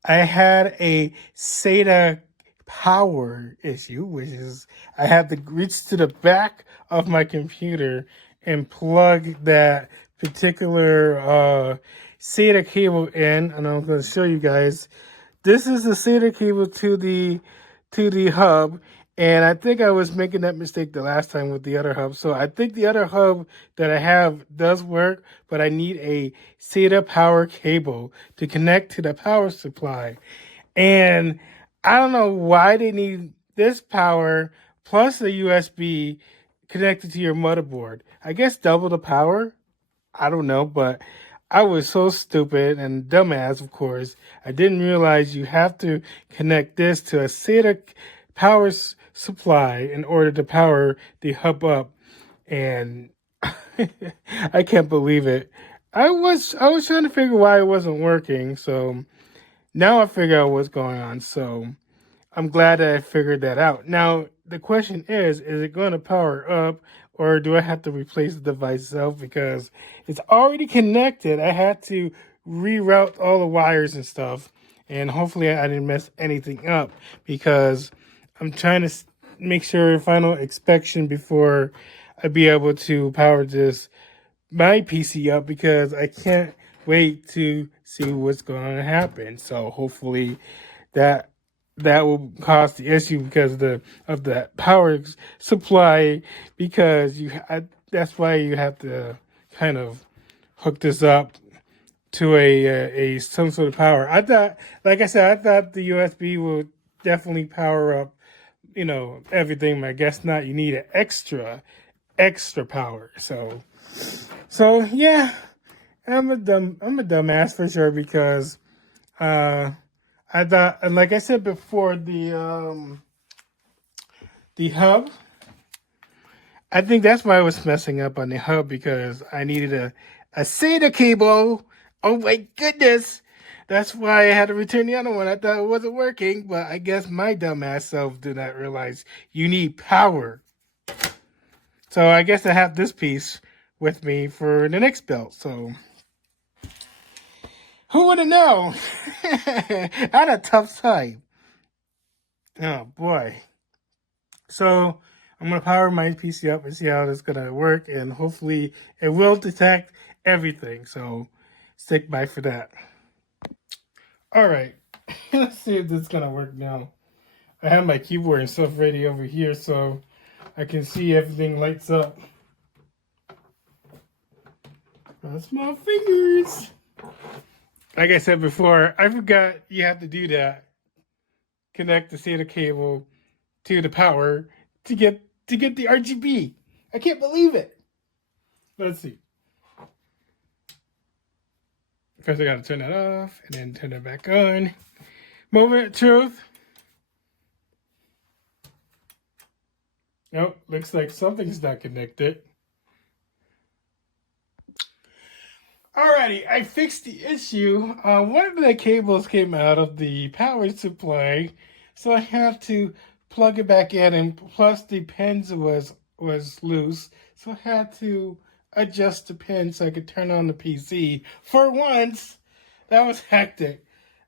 I had a SATA power issue, which is I had to reach to the back of my computer and plug that particular SATA cable in, and I'm going to show you guys. This is the SATA cable to the hub, and I think I was making that mistake the last time with the other hub. So I think the other hub that I have does work, but I need a SATA power cable to connect to the power supply. And I don't know why they need this power plus a USB connected to your motherboard. I guess double the power. I don't know, but I was so stupid and dumbass, of course. I didn't realize you have to connect this to a SATA power supply in order to power the hub up. And I can't believe it. I was trying to figure why it wasn't working, so now I figure out what's going on. So I'm glad that I figured that out. Now, the question is it going to power up, or do I have to replace the device itself? Because it's already connected. I had to reroute all the wires and stuff. And hopefully I didn't mess anything up, because I'm trying to make sure final inspection before I be able to power my PC up, because I can't wait to see what's going to happen. So hopefully that will cause the issue because of the power supply, because that's why you have to kind of hook this up to a some sort of power. I thought, like I said, I thought the USB would definitely power up, everything. But I guess not. You need an extra power. So yeah, I'm a dumbass for sure, because I thought, like I said before, the hub, I think that's why I was messing up on the hub, because I needed a SATA cable. Oh my goodness. That's why I had to return the other one. I thought it wasn't working, but I guess my dumbass self did not realize you need power. So I guess I have this piece with me for the next build. So who would have known? I had a tough time. Oh boy. So I'm going to power my PC up and see how this is going to work. And hopefully it will detect everything. So stick by for that. All right. Let's see if this is going to work now. I have my keyboard and stuff ready over here, so I can see everything lights up. That's my fingers. Like I said before, I forgot you have to do that. Connect the SATA cable to the power to get the RGB. I can't believe it. Let's see. First I gotta turn that off and then turn it back on. Moment of truth. Nope, looks like something's not connected. Alrighty, I fixed the issue. One of the cables came out of the power supply, so I have to plug it back in, and plus the pins was loose, so I had to adjust the pin so I could turn on the PC. For once, that was hectic.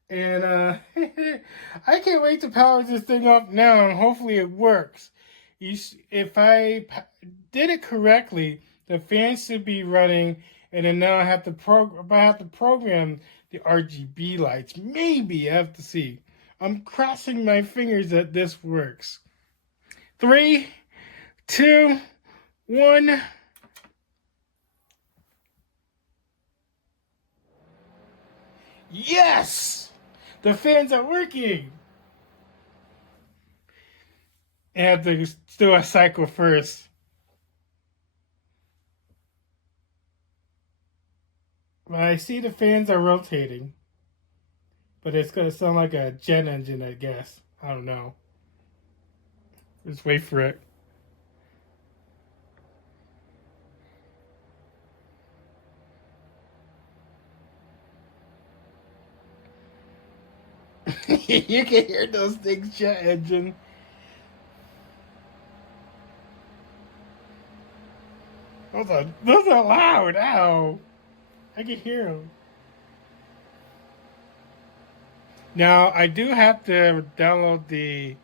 And I can't wait to power this thing up now, and hopefully it works. If I did it correctly, the fan should be running, and then now I have to program the RGB lights. Maybe I have to see. I'm crossing my fingers that this works. 3, 2, 1. Yes! The fans are working! I have to do a cycle first. But I see the fans are rotating. But it's going to sound like a jet engine, I guess. I don't know. Just wait for it. You can hear those things, jet engine. Those are loud. Ow. I can hear them. Now, I do have to download the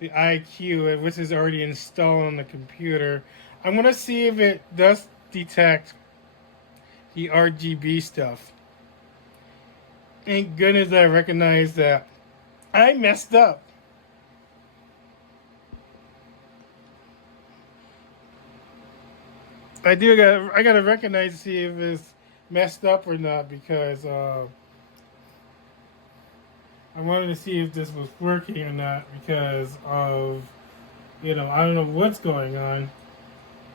IQ, which is already installed on the computer. I'm going to see if it does detect the RGB stuff. Thank goodness I recognize that I messed up. I gotta recognize to see if it's messed up or not, because I wanted to see if this was working or not, because of, I don't know what's going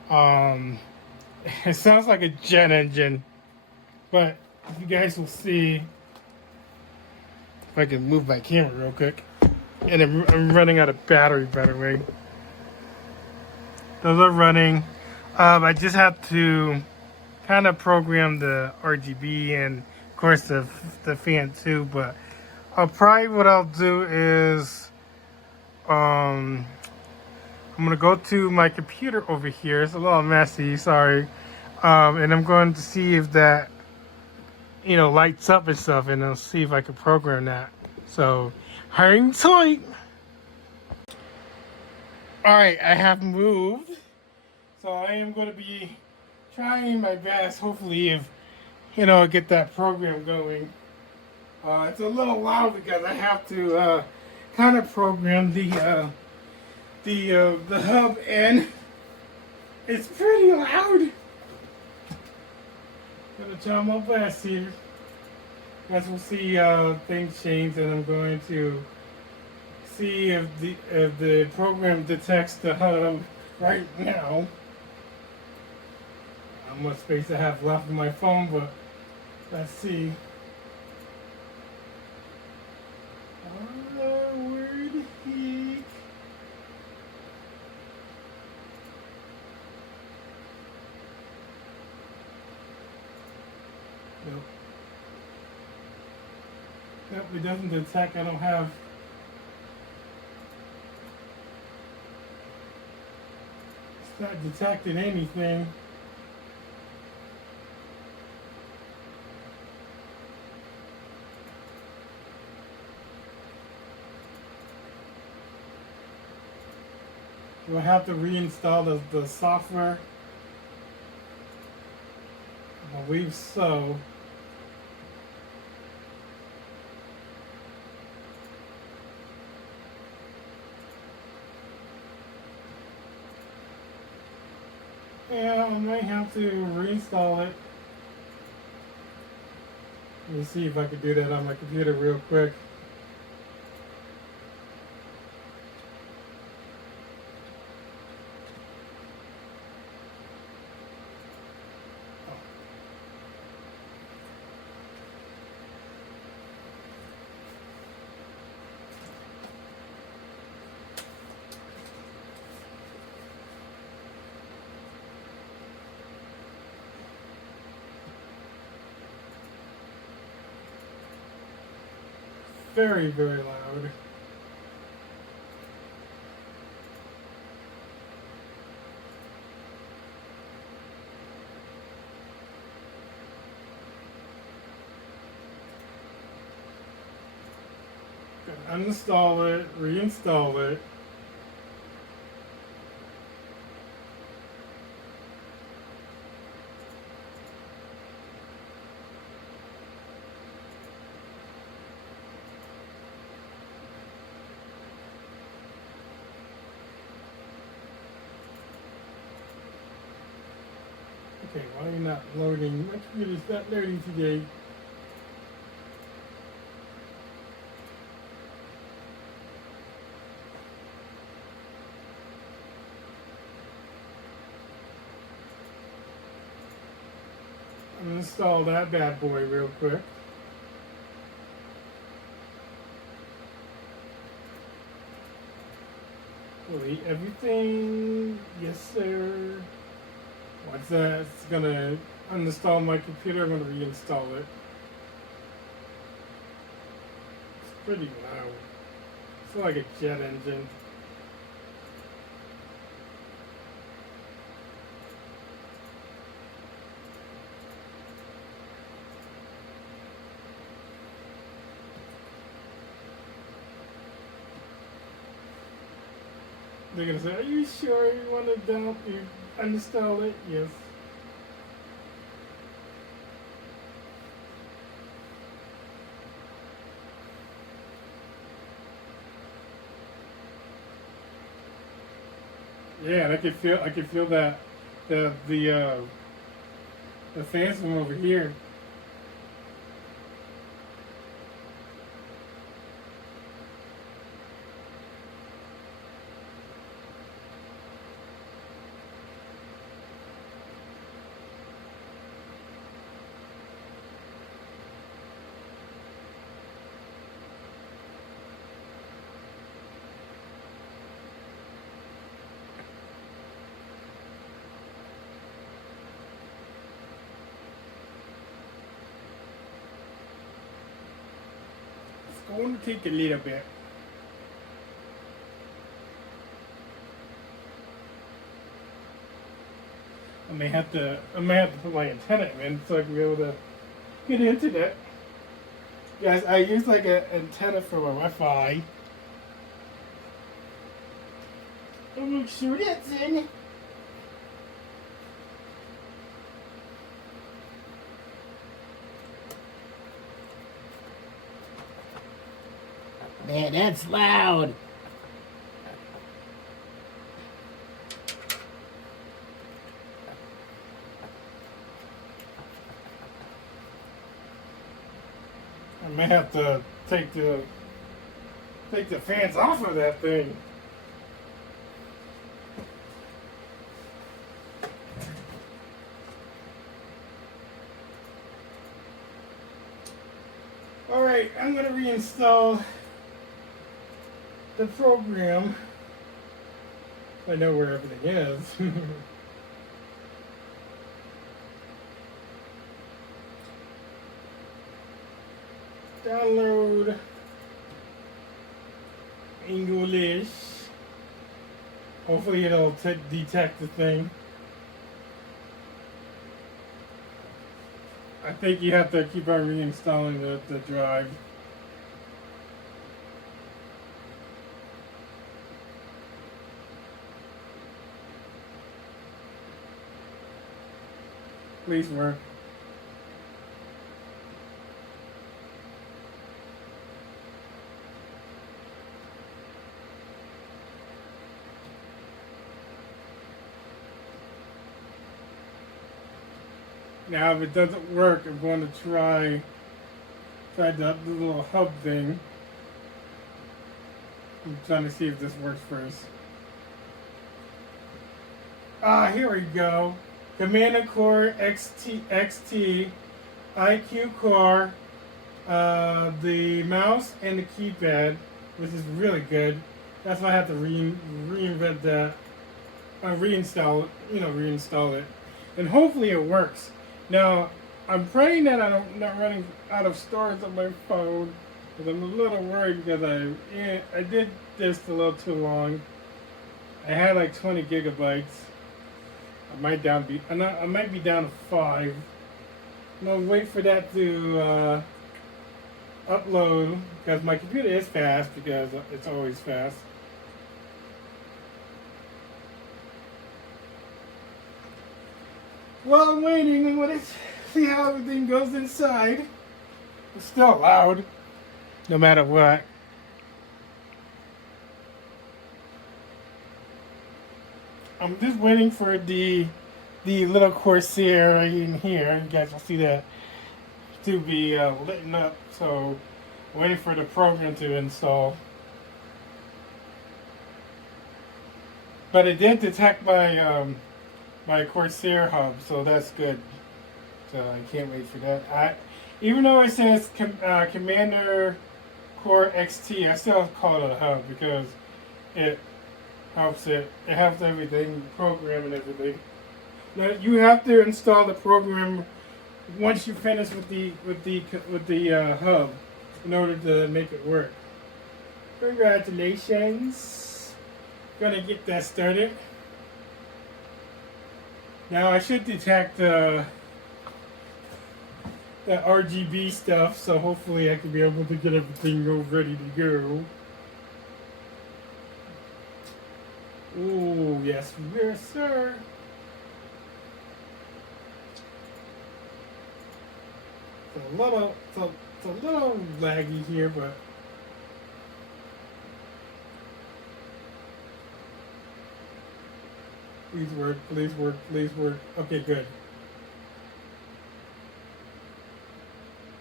on. It sounds like a jet engine, but you guys will see if I can move my camera real quick. And I'm running out of battery, by the way. Those are running. I just have to kind of program the RGB and, of course, the fan too. But what I'll do is I'm gonna go to my computer over here. It's a little messy, sorry. And I'm going to see if that lights up and stuff, and I'll see if I can program that. So hang tight. All right, I have moved. So I am going to be trying my best, hopefully, if, get that program going. It's a little loud because I have to kind of program the hub, and it's pretty loud. Gonna try my best here. As we'll see things change, and I'm going to see if the program detects the hub right now. How much space I have left on my phone, but let's see. Where the heck? Nope. Nope, it doesn't detect. I don't have. It's not detecting anything. Do I have to reinstall the software? I believe so. Yeah, I might have to reinstall it. Let me see if I can do that on my computer real quick. very, very loud. Uninstall it, reinstall it. Okay, why are you not loading? My computer's not loading today. Install that bad boy real quick. Delete everything. Yes, sir. What's that? It's gonna uninstall my computer. I'm gonna reinstall it. It's pretty loud. It's like a jet engine. They're gonna say, "Are you sure you want to uninstall it?" Yes. Yeah, and I could feel that the fans from over here. It's going to take a little bit. I may have to put my antenna in so I can be able to get internet. Guys, I use like an antenna for my Wi-Fi. I'll make sure that's in. Man, that's loud. I may have to take the fans off of that thing. All right, I'm gonna reinstall the program. I know where everything is. Download English. Hopefully it'll detect the thing. I think you have to keep on reinstalling the drive. Please work. Now, if it doesn't work, I'm going to try the little hub thing. I'm trying to see if this works first. Here we go. Command Core XT IQ Core, the mouse and the keypad, which is really good. That's why I have to reinvent that, reinstall it, and hopefully it works. Now, I'm praying that I'm not running out of storage on my phone. Because I'm a little worried because I did this a little too long. I had like 20 gigabytes. I might be down to 5. I'm gonna wait for that to upload because my computer is fast because it's always fast. Well, I'm waiting. I'm gonna see how everything goes inside. It's still loud, no matter what. I'm just waiting for the little Corsair in here. You guys will see that to be lit up. So, waiting for the program to install. But it did detect my Corsair hub, so that's good. So I can't wait for that. Even though it says Commander Core XT, I still call it a hub because it helps everything, program and everything. Now you have to install the program once you finish with the hub in order to make it work. Congratulations! Gonna get that started. Now I should detect the RGB stuff, so hopefully I can be able to get everything all ready to go. Oh yes, sir. It's a little laggy here, but please work, please work, please work. Okay, good.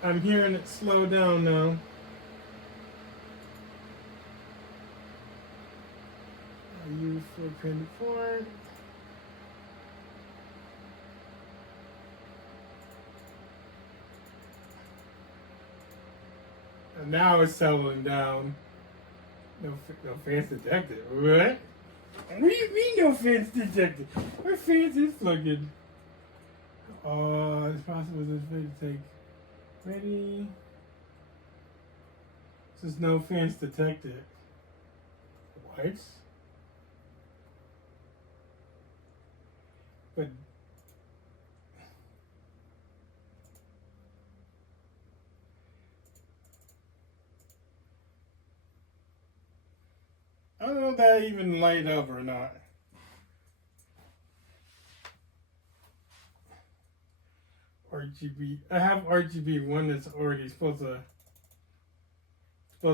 I'm hearing it slow down now. I use 424. And now it's settling down. No fans detected. What? What do you mean no fans detected? Where fans is plugged? Oh, it's possible this video to take. Ready? Says no fans detected. What? But I don't know if that even light up or not. RGB. I have RGB one that's already supposed to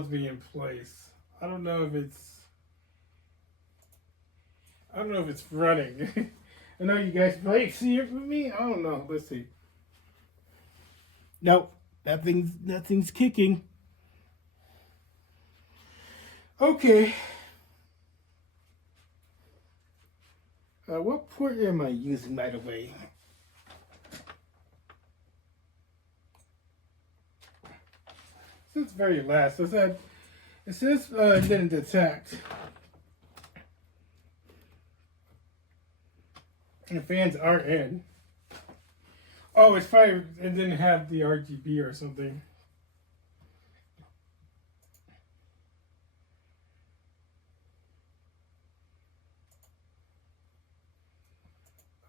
be in place. I don't know if it's running. I know you guys might see it with me. I don't know. Let's see. Nope. Nothing's kicking. Okay. What port am I using, by the way? This is very last. It says it didn't detect. And the fans are in. Oh, it's probably it didn't have the RGB or something.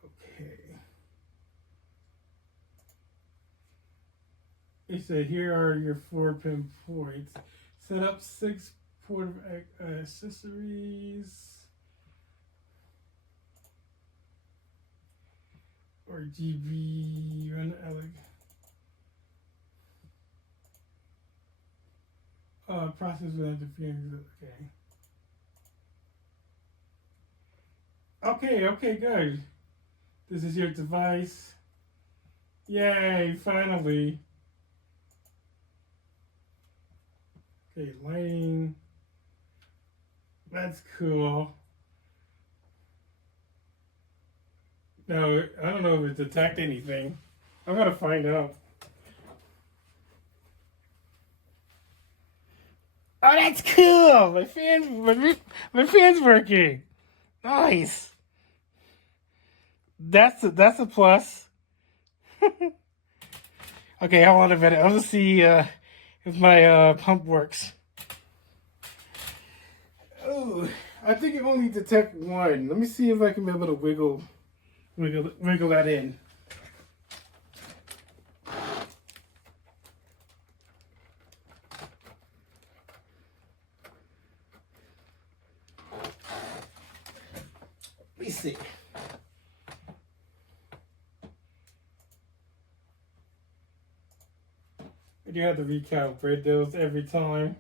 Okay. It said here are your 4-pin ports. Set up 6 port accessories. RGB run process with interference. Okay, good. This is your device. Yay, finally. Okay, lighting. That's cool. No, I don't know if it detects anything. I'm gonna find out. Oh, that's cool! My fan's working. Nice. That's a plus. Okay, hold on a minute. Let's see if if my pump works. Oh, I think it only detects one. Let me see if I can be able to wiggle that in. Let me see. I do have to recalibrate those every time.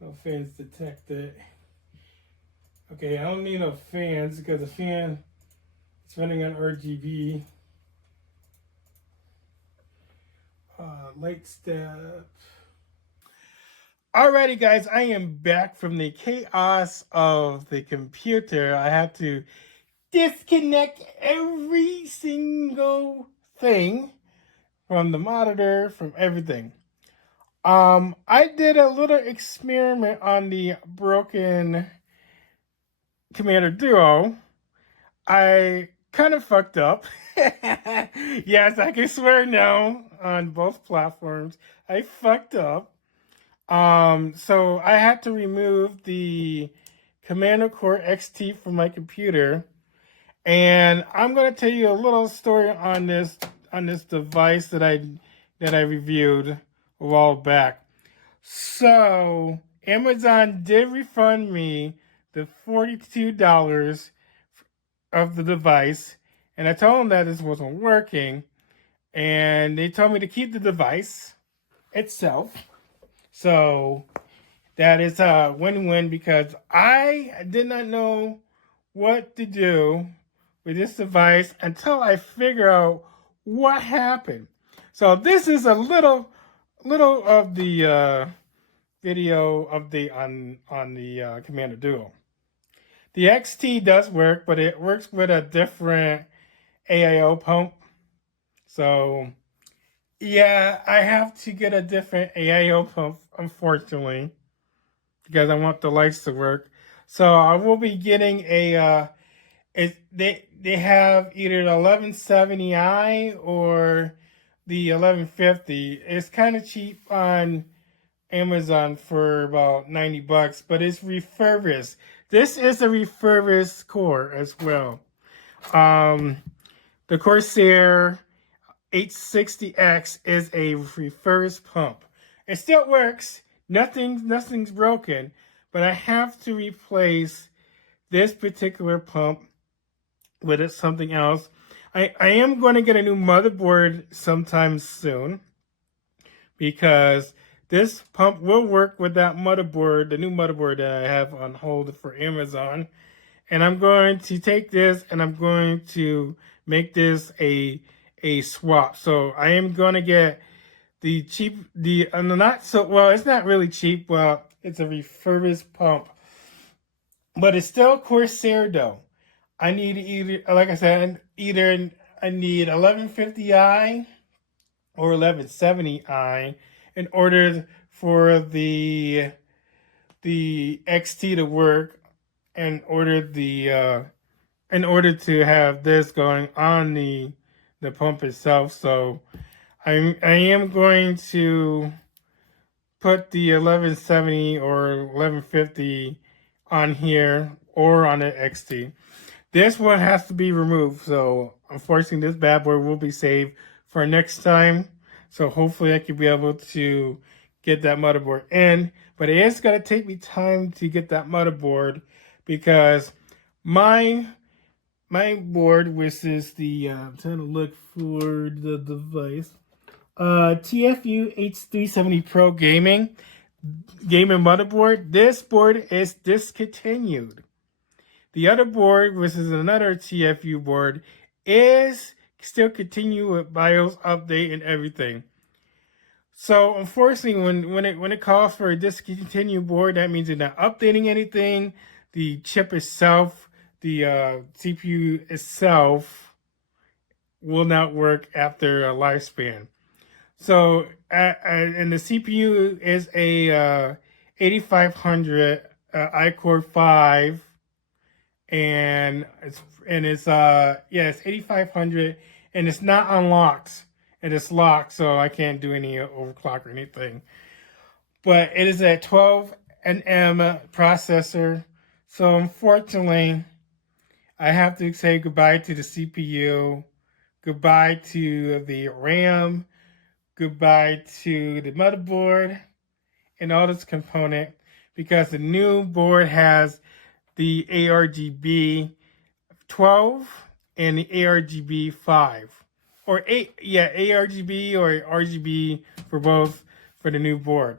No fans detected. Okay, I don't need no fans because the fan is running on RGB. Light step. Alrighty, guys, I am back from the chaos of the computer. I had to disconnect every single thing from the monitor, from everything. I did a little experiment on the broken Commander Duo. I kind of fucked up. Yes, I can swear no on both platforms. I fucked up. So I had to remove the Commander Core XT from my computer, and I'm going to tell you a little story on this device that I reviewed a while back. So Amazon did refund me the $42 of the device, and I told them that this wasn't working, and they told me to keep the device itself. So that is a win-win because I did not know what to do with this device until I figure out what happened. So this is a little of the video update on the Commander Duo. The XT does work, but it works with a different AIO pump. So yeah, I have to get a different AIO pump, unfortunately, because I want the lights to work. So I will be getting a they have either the 1170i or the 1150. It's kind of cheap on Amazon for about $90, but it's refurbished. This is a refurbished core as well. The Corsair H60x is a refurbished pump. It still works. Nothing's broken, but I have to replace this particular pump with something else. I am going to get a new motherboard sometime soon because this pump will work with that motherboard, the new motherboard that I have on hold for Amazon. And I'm going to take this and I'm going to make this a swap. So I am going to get the cheap, not so, well, it's not really cheap. Well, it's a refurbished pump, but it's still Corsair though. I need either, like I said, either I need 1150i or 1170i in order for the XT to work, in order to have this going on the pump itself. So I am going to put the 1170 or 1150 on here or on the XT. This one has to be removed, so unfortunately this bad boy will be saved for next time. So hopefully I can be able to get that motherboard in. But it is going to take me time to get that motherboard because my board, which is the, I'm trying to look for the device, TFU H370 Pro Gaming motherboard. This board is discontinued. The other board, which is another TFU board, is still continue with BIOS update and everything. So unfortunately, when it calls for a discontinued board, that means they're not updating anything. The chip itself, the CPU itself, will not work after a lifespan. So and the CPU is a 8500 iCore 5. And it's 8500 and it's not unlocked. and it's locked, so I can't do any overclock or anything. But it is a 12 nm processor, so unfortunately, I have to say goodbye to the CPU, goodbye to the RAM, goodbye to the motherboard and all this component, because the new board has the ARGB 12 and the ARGB 5. Or 8, yeah, ARGB or RGB for both for the new board.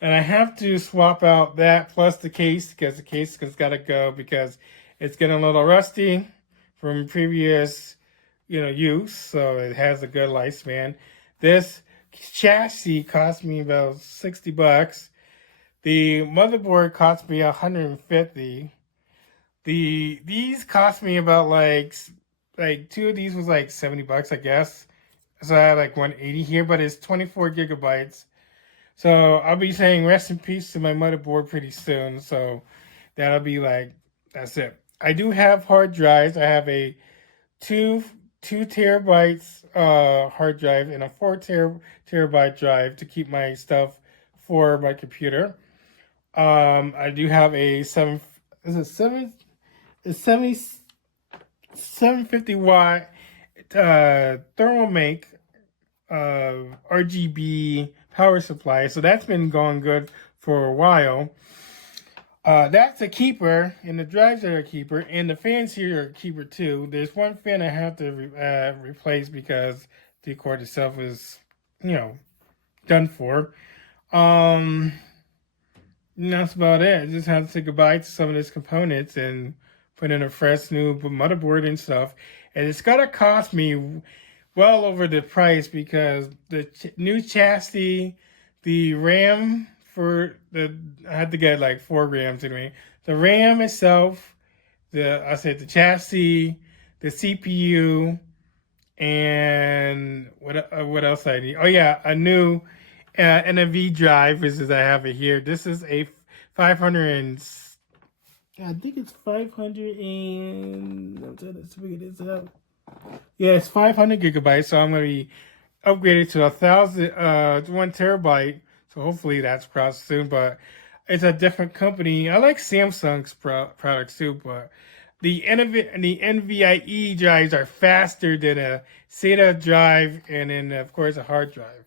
And I have to swap out that plus the case, because the case has got to go because it's getting a little rusty from previous, use. So it has a good lifespan. This chassis cost me about $60. The motherboard cost me $150. These cost me about like two of these was like $70, I guess. So I have like 180 here, but it's 24 gigabytes. So I'll be saying rest in peace to my motherboard pretty soon. So that'll be like, that's it. I do have hard drives. I have a two terabytes hard drive and a 4 terabyte drive to keep my stuff for my computer. I do have a 750 watt thermal make RGB power supply. So that's been going good for a while. That's a keeper, and the drives are a keeper, and the fans here are a keeper too. There's one fan I have to replace because the cord itself is, done for. And that's about it. I just have to say goodbye to some of these components and put in a fresh new motherboard and stuff. And it's gotta cost me well over the price because the new chassis, the RAM I had to get like 4 grams anyway. The RAM itself, the chassis, the CPU, and what else I need? Oh yeah, a new NVMe drive, which is I have it here. This is a 500 I think it's 500 and I'm trying to figure this out. Yeah, it's 500 gigabytes, so I'm gonna be upgraded to 1 terabyte. So hopefully that's processed soon, but it's a different company. I like Samsung's products too, but the NVMe drives are faster than a SATA drive and then of course a hard drive.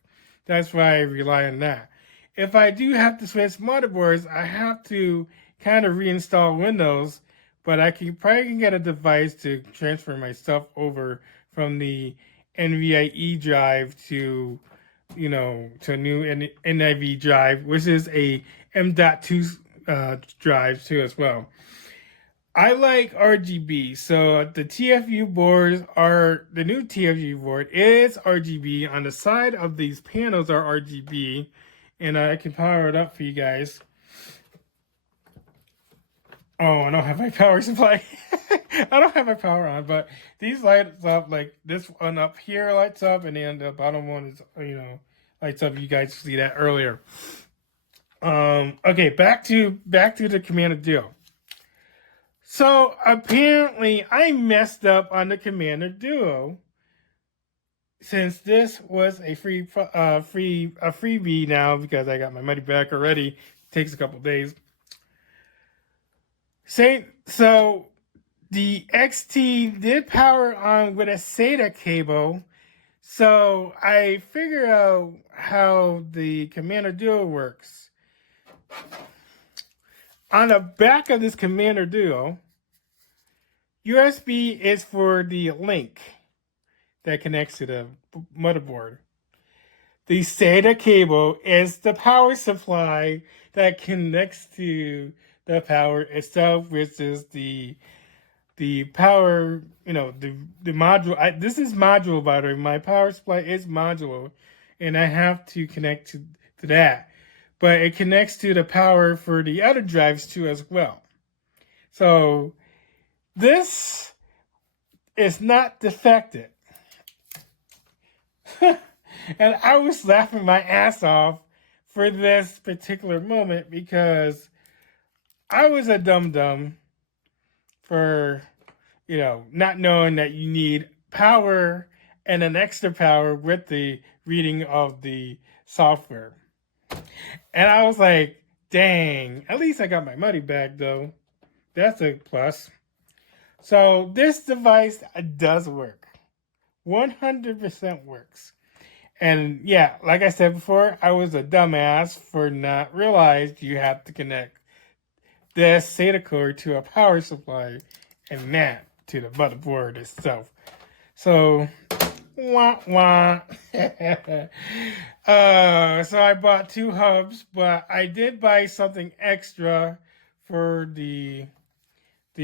That's why I rely on that. If I do have to switch motherboards, I have to kind of reinstall Windows, but I probably can get a device to transfer my stuff over from the NVMe drive to a new NIV drive, which is a M.2 drive too as well. I like RGB, so the TFU boards the new TFU board is RGB. On the side of these panels are RGB, and I can power it up for you guys. Oh, I don't have my power supply. I don't have my power on, but these lights up, like this one up here lights up, and then the bottom one is, lights up. You guys see that earlier. Okay, back to the Commander Duo. So apparently I messed up on the Commander Duo, since this was a freebie now because I got my money back already. It takes a couple days. So the XT did power on with a SATA cable, so I figured out how the Commander Duo works. On the back of this Commander Duo, USB is for the link that connects to the motherboard. The SATA cable is the power supply that connects to the power itself, which is the power, the module. This is module, by the way. My power supply is module, and I have to connect to that. But it connects to the power for the other drives too as well. So this is not defective. And I was laughing my ass off for this particular moment because I was a dum-dum for, not knowing that you need power and an extra power with the reading of the software. And I was like, dang, at least I got my money back though. That's a plus. So this device does work. 100% works. And yeah, like I said before, I was a dumbass for not realized you have to connect this SATA cord to a power supply and that to the motherboard itself. So, wah wah. So I bought 2 hubs, but I did buy something extra for the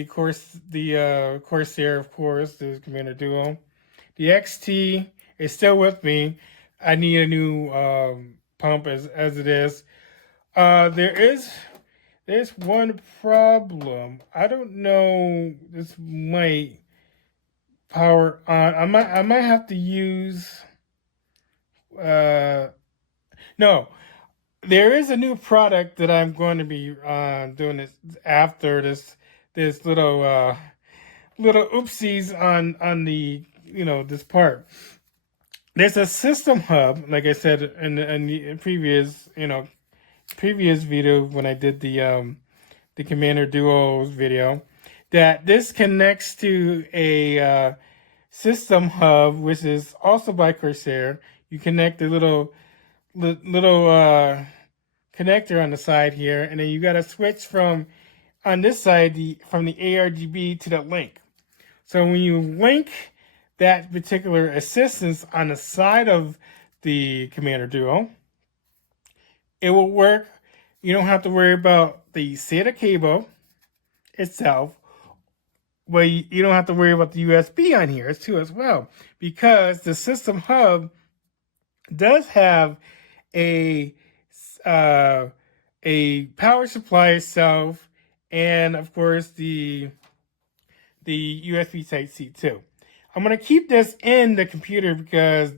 Corsair, of course, the Commander Duo. The XT is still with me. I need a new pump as it is. There's one problem. I don't know. This might power on. I might have to use. No, there is a new product that I'm going to be doing this after this little oopsies on the this part. There's a system hub, like I said in the previous previous video when I did the Commander Duos video, that this connects to a system hub, which is also by Corsair. You connect the little connector on the side here, and then you got to switch from on this side from the ARGB to the link. So when you link that particular assistance on the side of the Commander Duo, it will work. You don't have to worry about the SATA cable itself, but you don't have to worry about the USB on here too as well, because the system hub does have a power supply itself, and of course the USB Type-C too. I'm gonna keep this in the computer because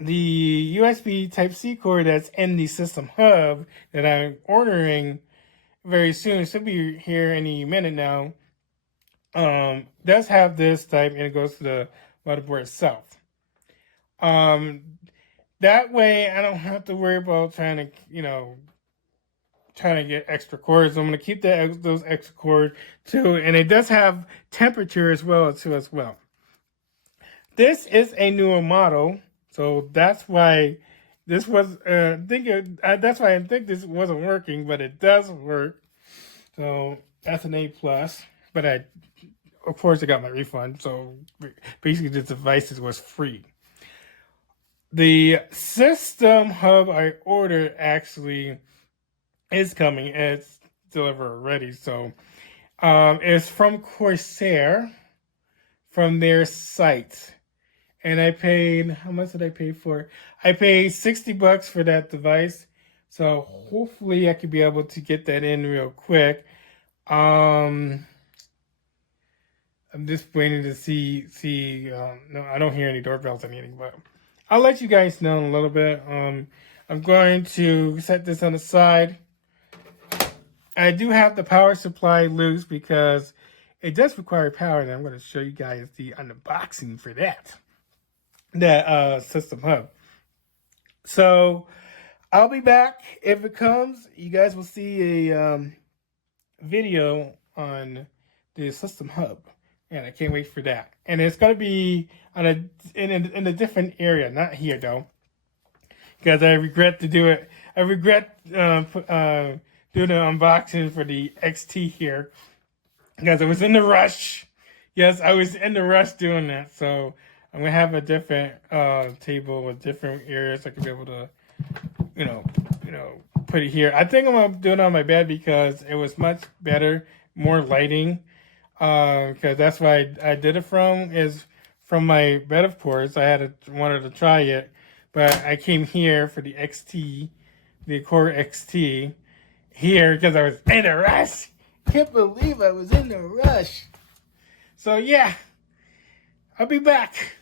the USB Type-C cord that's in the system hub that I'm ordering very soon, should be here any minute now, does have this type, and it goes to the motherboard itself. That way I don't have to worry about trying to get extra cords. I'm going to keep those extra cords too, and it does have temperature as well too as well. This is a newer model, so that's why this was that's why I think this wasn't working, but it does work. So that's an A plus. But of course I got my refund, so basically this device was free. The system hub I ordered actually is coming. It's delivered already. So it's from Corsair, from their site. And I paid, how much did I pay for it? I paid $60 for that device. So hopefully I could be able to get that in real quick. I'm just waiting to see. No, I don't hear any doorbells or anything, but I'll let you guys know in a little bit. I'm going to set this on the side. I do have the power supply loose because it does require power, and I'm going to show you guys the unboxing for that system hub. So I'll be back if it comes. You guys will see a video on the system hub, and I can't wait for that. And it's going to be on in a different area, not here though, because I regret to do it. I regret doing the unboxing for the XT here because I was in the rush. Yes, I was in the rush doing that. So I'm gonna have a different table with different areas I can be able to, put it here. I think I'm gonna do it on my bed because it was much better, more lighting. Because that's why I did it from my bed, of course. I wanted to try it, but I came here for the XT, the Korey XT, here because I was in a rush. Can't believe I was in a rush. So yeah, I'll be back.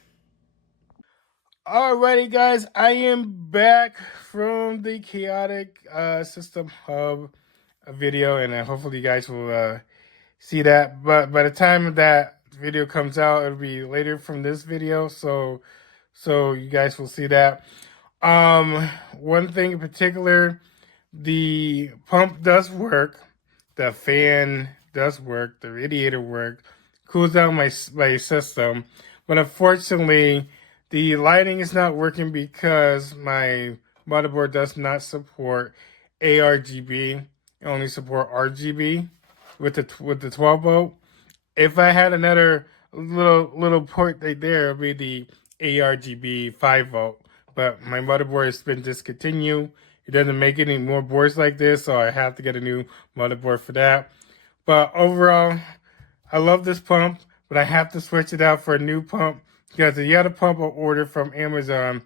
Alrighty, guys, I am back from the chaotic system hub video, and hopefully you guys will see that. But by the time that video comes out, it'll be later from this video, so you guys will see that. One thing in particular, the pump does work, the fan does work, the radiator works, cools down my system, but unfortunately, the lighting is not working because my motherboard does not support ARGB. It only support RGB with the 12 volt. If I had another little port right there, it would be the ARGB 5 volt. But my motherboard has been discontinued. It doesn't make any more boards like this, so I have to get a new motherboard for that. But overall, I love this pump, but I have to switch it out for a new pump because the other pump I ordered from Amazon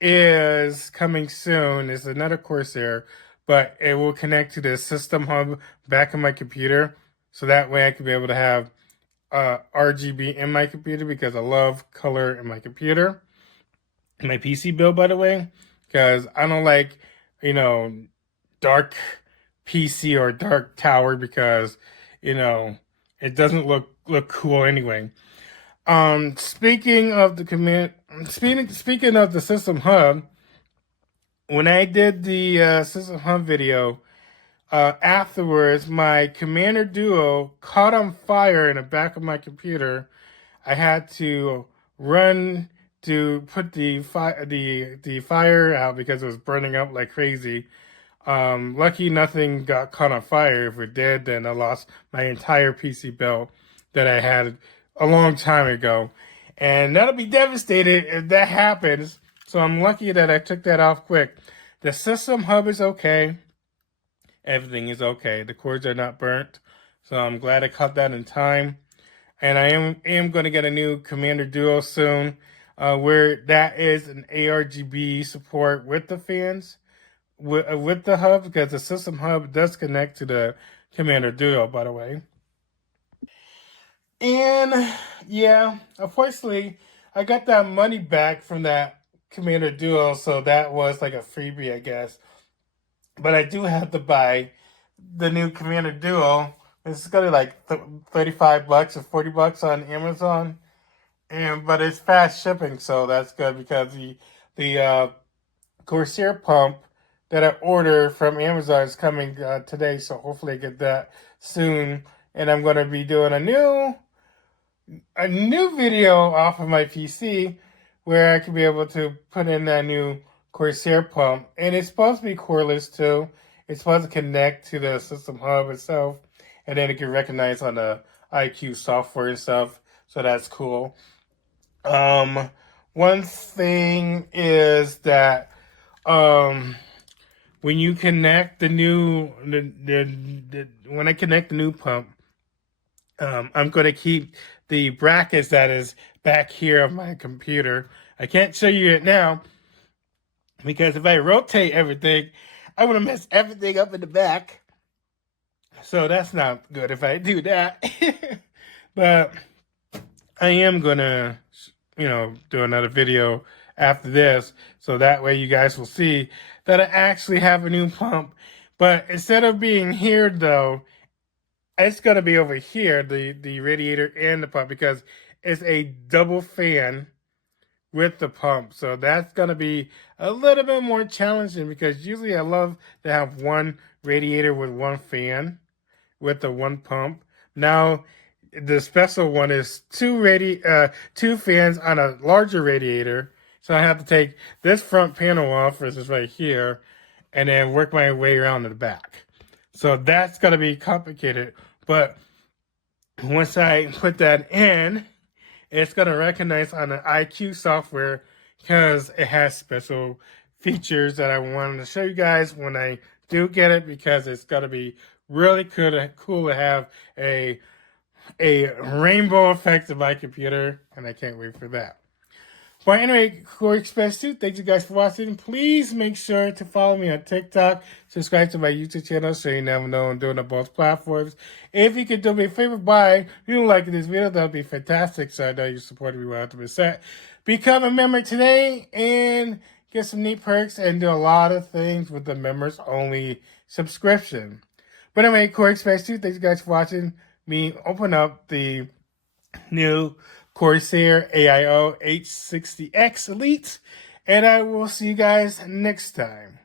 is coming soon. It's another Corsair, but it will connect to the system hub back in my computer. So that way I can be able to have RGB in my computer because I love color in my computer. My PC build, by the way, because I don't like, dark PC or dark tower because, it doesn't look cool anyway. Speaking of the system hub, when I did the system hub video, afterwards my Commander Duo caught on fire in the back of my computer. I had to run to put the fire out because it was burning up like crazy. Lucky nothing got caught on fire. If it did, then I lost my entire PC build that I had a long time ago. And that'll be devastated if that happens. So I'm lucky that I took that off quick. The system hub is okay. Everything is okay. The cords are not burnt. So I'm glad I caught that in time. And I am going to get a new Commander Duo soon, where that is an ARGB support with the fans, with the hub, because the system hub does connect to the Commander Duo, by the way. And yeah, unfortunately, I got that money back from that Commander Duo, so that was like a freebie, I guess. But I do have to buy the new Commander Duo. It's gonna be like $35 or $40 on Amazon, but it's fast shipping, so that's good because the Corsair pump that I ordered from Amazon is coming today, so hopefully I get that soon. And I'm gonna be doing a new video off of my PC where I can be able to put in that new Corsair pump, and it's supposed to be cordless too. It's supposed to connect to the system hub itself, and then it can recognize on the IQ software and stuff. So that's cool. One thing is that when you connect when I connect the new pump, I'm going to keep the brackets that is back here on my computer. I can't show you it now because if I rotate everything, I'm going to mess everything up in the back. So that's not good if I do that. But I am going to, do another video after this. So that way you guys will see that I actually have a new pump. But instead of being here, though, it's going to be over here, the radiator and the pump, because it's a double fan with the pump. So that's going to be a little bit more challenging because usually I love to have one radiator with one fan with the one pump. Now, the special one is two fans on a larger radiator. So I have to take this front panel off, which is right here, and then work my way around to the back. So that's going to be complicated. But once I put that in, it's going to recognize on the IQ software because it has special features that I wanted to show you guys when I do get it, because it's going to be really cool to have a rainbow effect of my computer, and I can't wait for that. But anyway, Koreyexpress2, thank you guys for watching. Please make sure to follow me on TikTok. Subscribe to my YouTube channel so you never know I'm doing on both platforms. If you could do me a favor by liking this video, that would be fantastic. So I know you support me 100%. Become a member today and get some neat perks and do a lot of things with the members only subscription. But anyway, Koreyexpress2, thank you guys for watching me open up the new Corsair AIO H60x Elite. And I will see you guys next time.